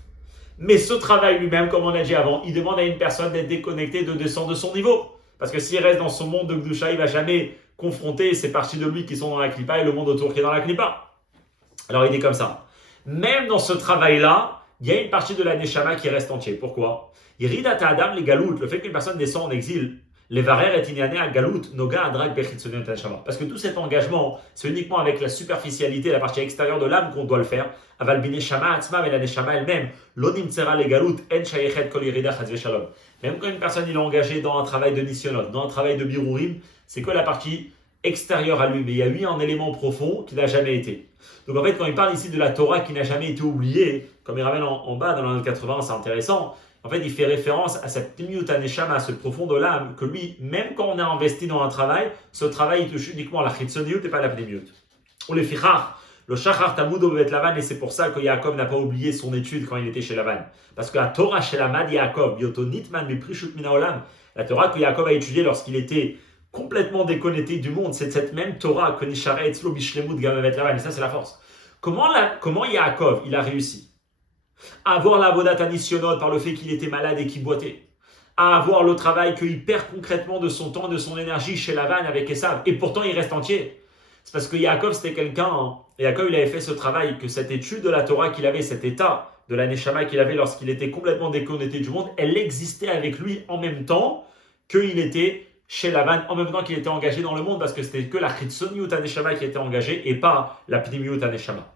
Mais ce travail lui-même, comme on a dit avant, il demande à une personne d'être déconnectée, de descendre de son niveau. Parce que s'il reste dans son monde de Gdusha, il ne va jamais confronter ces parties de lui qui sont dans la Klippa et le monde autour qui est dans la Klippa. Alors il dit comme ça. Même dans ce travail-là, il y a une partie de la Neshama qui reste entière. Pourquoi? Iridata Adam les galoutes, le fait qu'une personne descend en exil, Les varer et inyane à galut noga adrak bechitzoniot neshama. Parce que tout cet engagement, c'est uniquement avec la superficialité, la partie extérieure de l'âme qu'on doit le faire. Aval bineshama atzma, mais la neshama elle-même, lo nimtzera le galut en shayechet kol yirida chaz v'shalom. Même quand une personne il est engagée dans un travail de nisyonot, dans un travail de birurim, c'est que la partie extérieure à lui, mais il y a lui un élément profond qui n'a jamais été. Donc en fait, quand il parle ici de la Torah qui n'a jamais été oubliée, comme il ramène en bas dans l'an 80, c'est intéressant. En fait, il fait référence à cette pnimiut aneshama, à ce profond de l'âme, que lui, même quand on est investi dans un travail, ce travail il touche uniquement à la chitzoniut et pas à la pnimiut. Ou le fichar, le shachar tamudo bevet Lavan, et c'est pour ça que Yaakov n'a pas oublié son étude quand il était chez Lavan. Parce que la Torah chez Lamad Yaakov, bioto nitman miprishut mina olam, la Torah que Yaakov a étudiée lorsqu'il était complètement déconnecté du monde, c'est cette même Torah que Nishara etzlo bishlemut gamavet Lavan, et ça c'est la force. Comment Yaakov il a réussi à avoir la vodat anisionot par le fait qu'il était malade et qu'il boitait, à avoir le travail qu'il perd concrètement de son temps, de son énergie chez Lavan avec Esav, et pourtant il reste entier. C'est parce que Yaakov c'était quelqu'un, Yaakov il avait fait ce travail, que cette étude de la Torah qu'il avait, cet état de la Neshama qu'il avait lorsqu'il était complètement déconnecté du monde, elle existait avec lui en même temps qu'il était chez Lavan, en même temps qu'il était engagé dans le monde, parce que c'était que la Chitzoniut Aneshama qui était engagée et pas la Pnimiut Aneshama.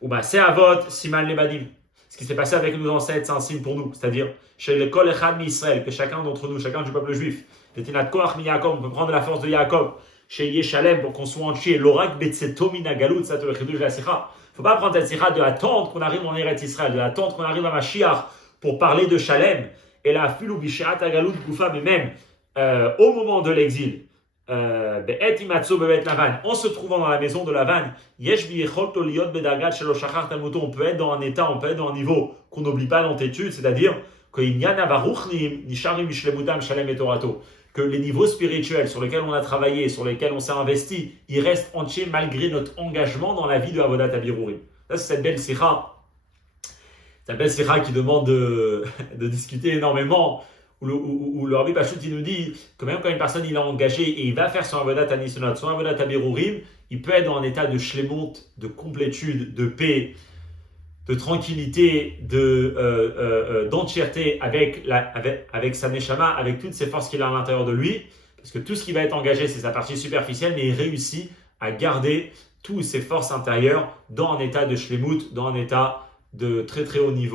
Ou bien c'est Avot, Siman Lebadim. Ce qui s'est passé avec nos ancêtres, c'est un signe pour nous, c'est-à-dire chez le Kol Echad Israël, que chacun d'entre nous, chacun du peuple juif, Netinat Koach mi Yaakov, on peut prendre la force de Yaakov, chez Yeshalem, pour qu'on soit entier, Lorak Betsetomina Galut, ça te le chidush de la Sikha. Il ne faut pas prendre cette Sikha de attendre qu'on arrive en Eretz Israël, de attendre qu'on arrive à Mashiach pour parler de Shalem, et la Filou Bishat Galut Goufa, mais même au moment de l'exil, en se trouvant dans la maison de Lavan, on peut être dans un état, on peut être dans un niveau qu'on n'oublie pas dans tes études, c'est-à-dire que les niveaux spirituels sur lesquels on a travaillé, sur lesquels on s'est investi, ils restent entiers malgré notre engagement dans la vie de Avodat Abirurim. Ça, c'est cette belle sikha. Cette belle sikha qui demande de discuter énormément. Où le Rabbi Pachout il nous dit que même quand une personne il est engagé et il va faire son avodat anisonat, son avodat abirurim, il peut être dans un état de shlemut, de complétude, de paix, de tranquillité, d'entièreté avec sa neshama, avec toutes ses forces qu'il a à l'intérieur de lui, parce que tout ce qui va être engagé c'est sa partie superficielle, mais il réussit à garder toutes ses forces intérieures dans un état de shlemut, dans un état de très très haut niveau.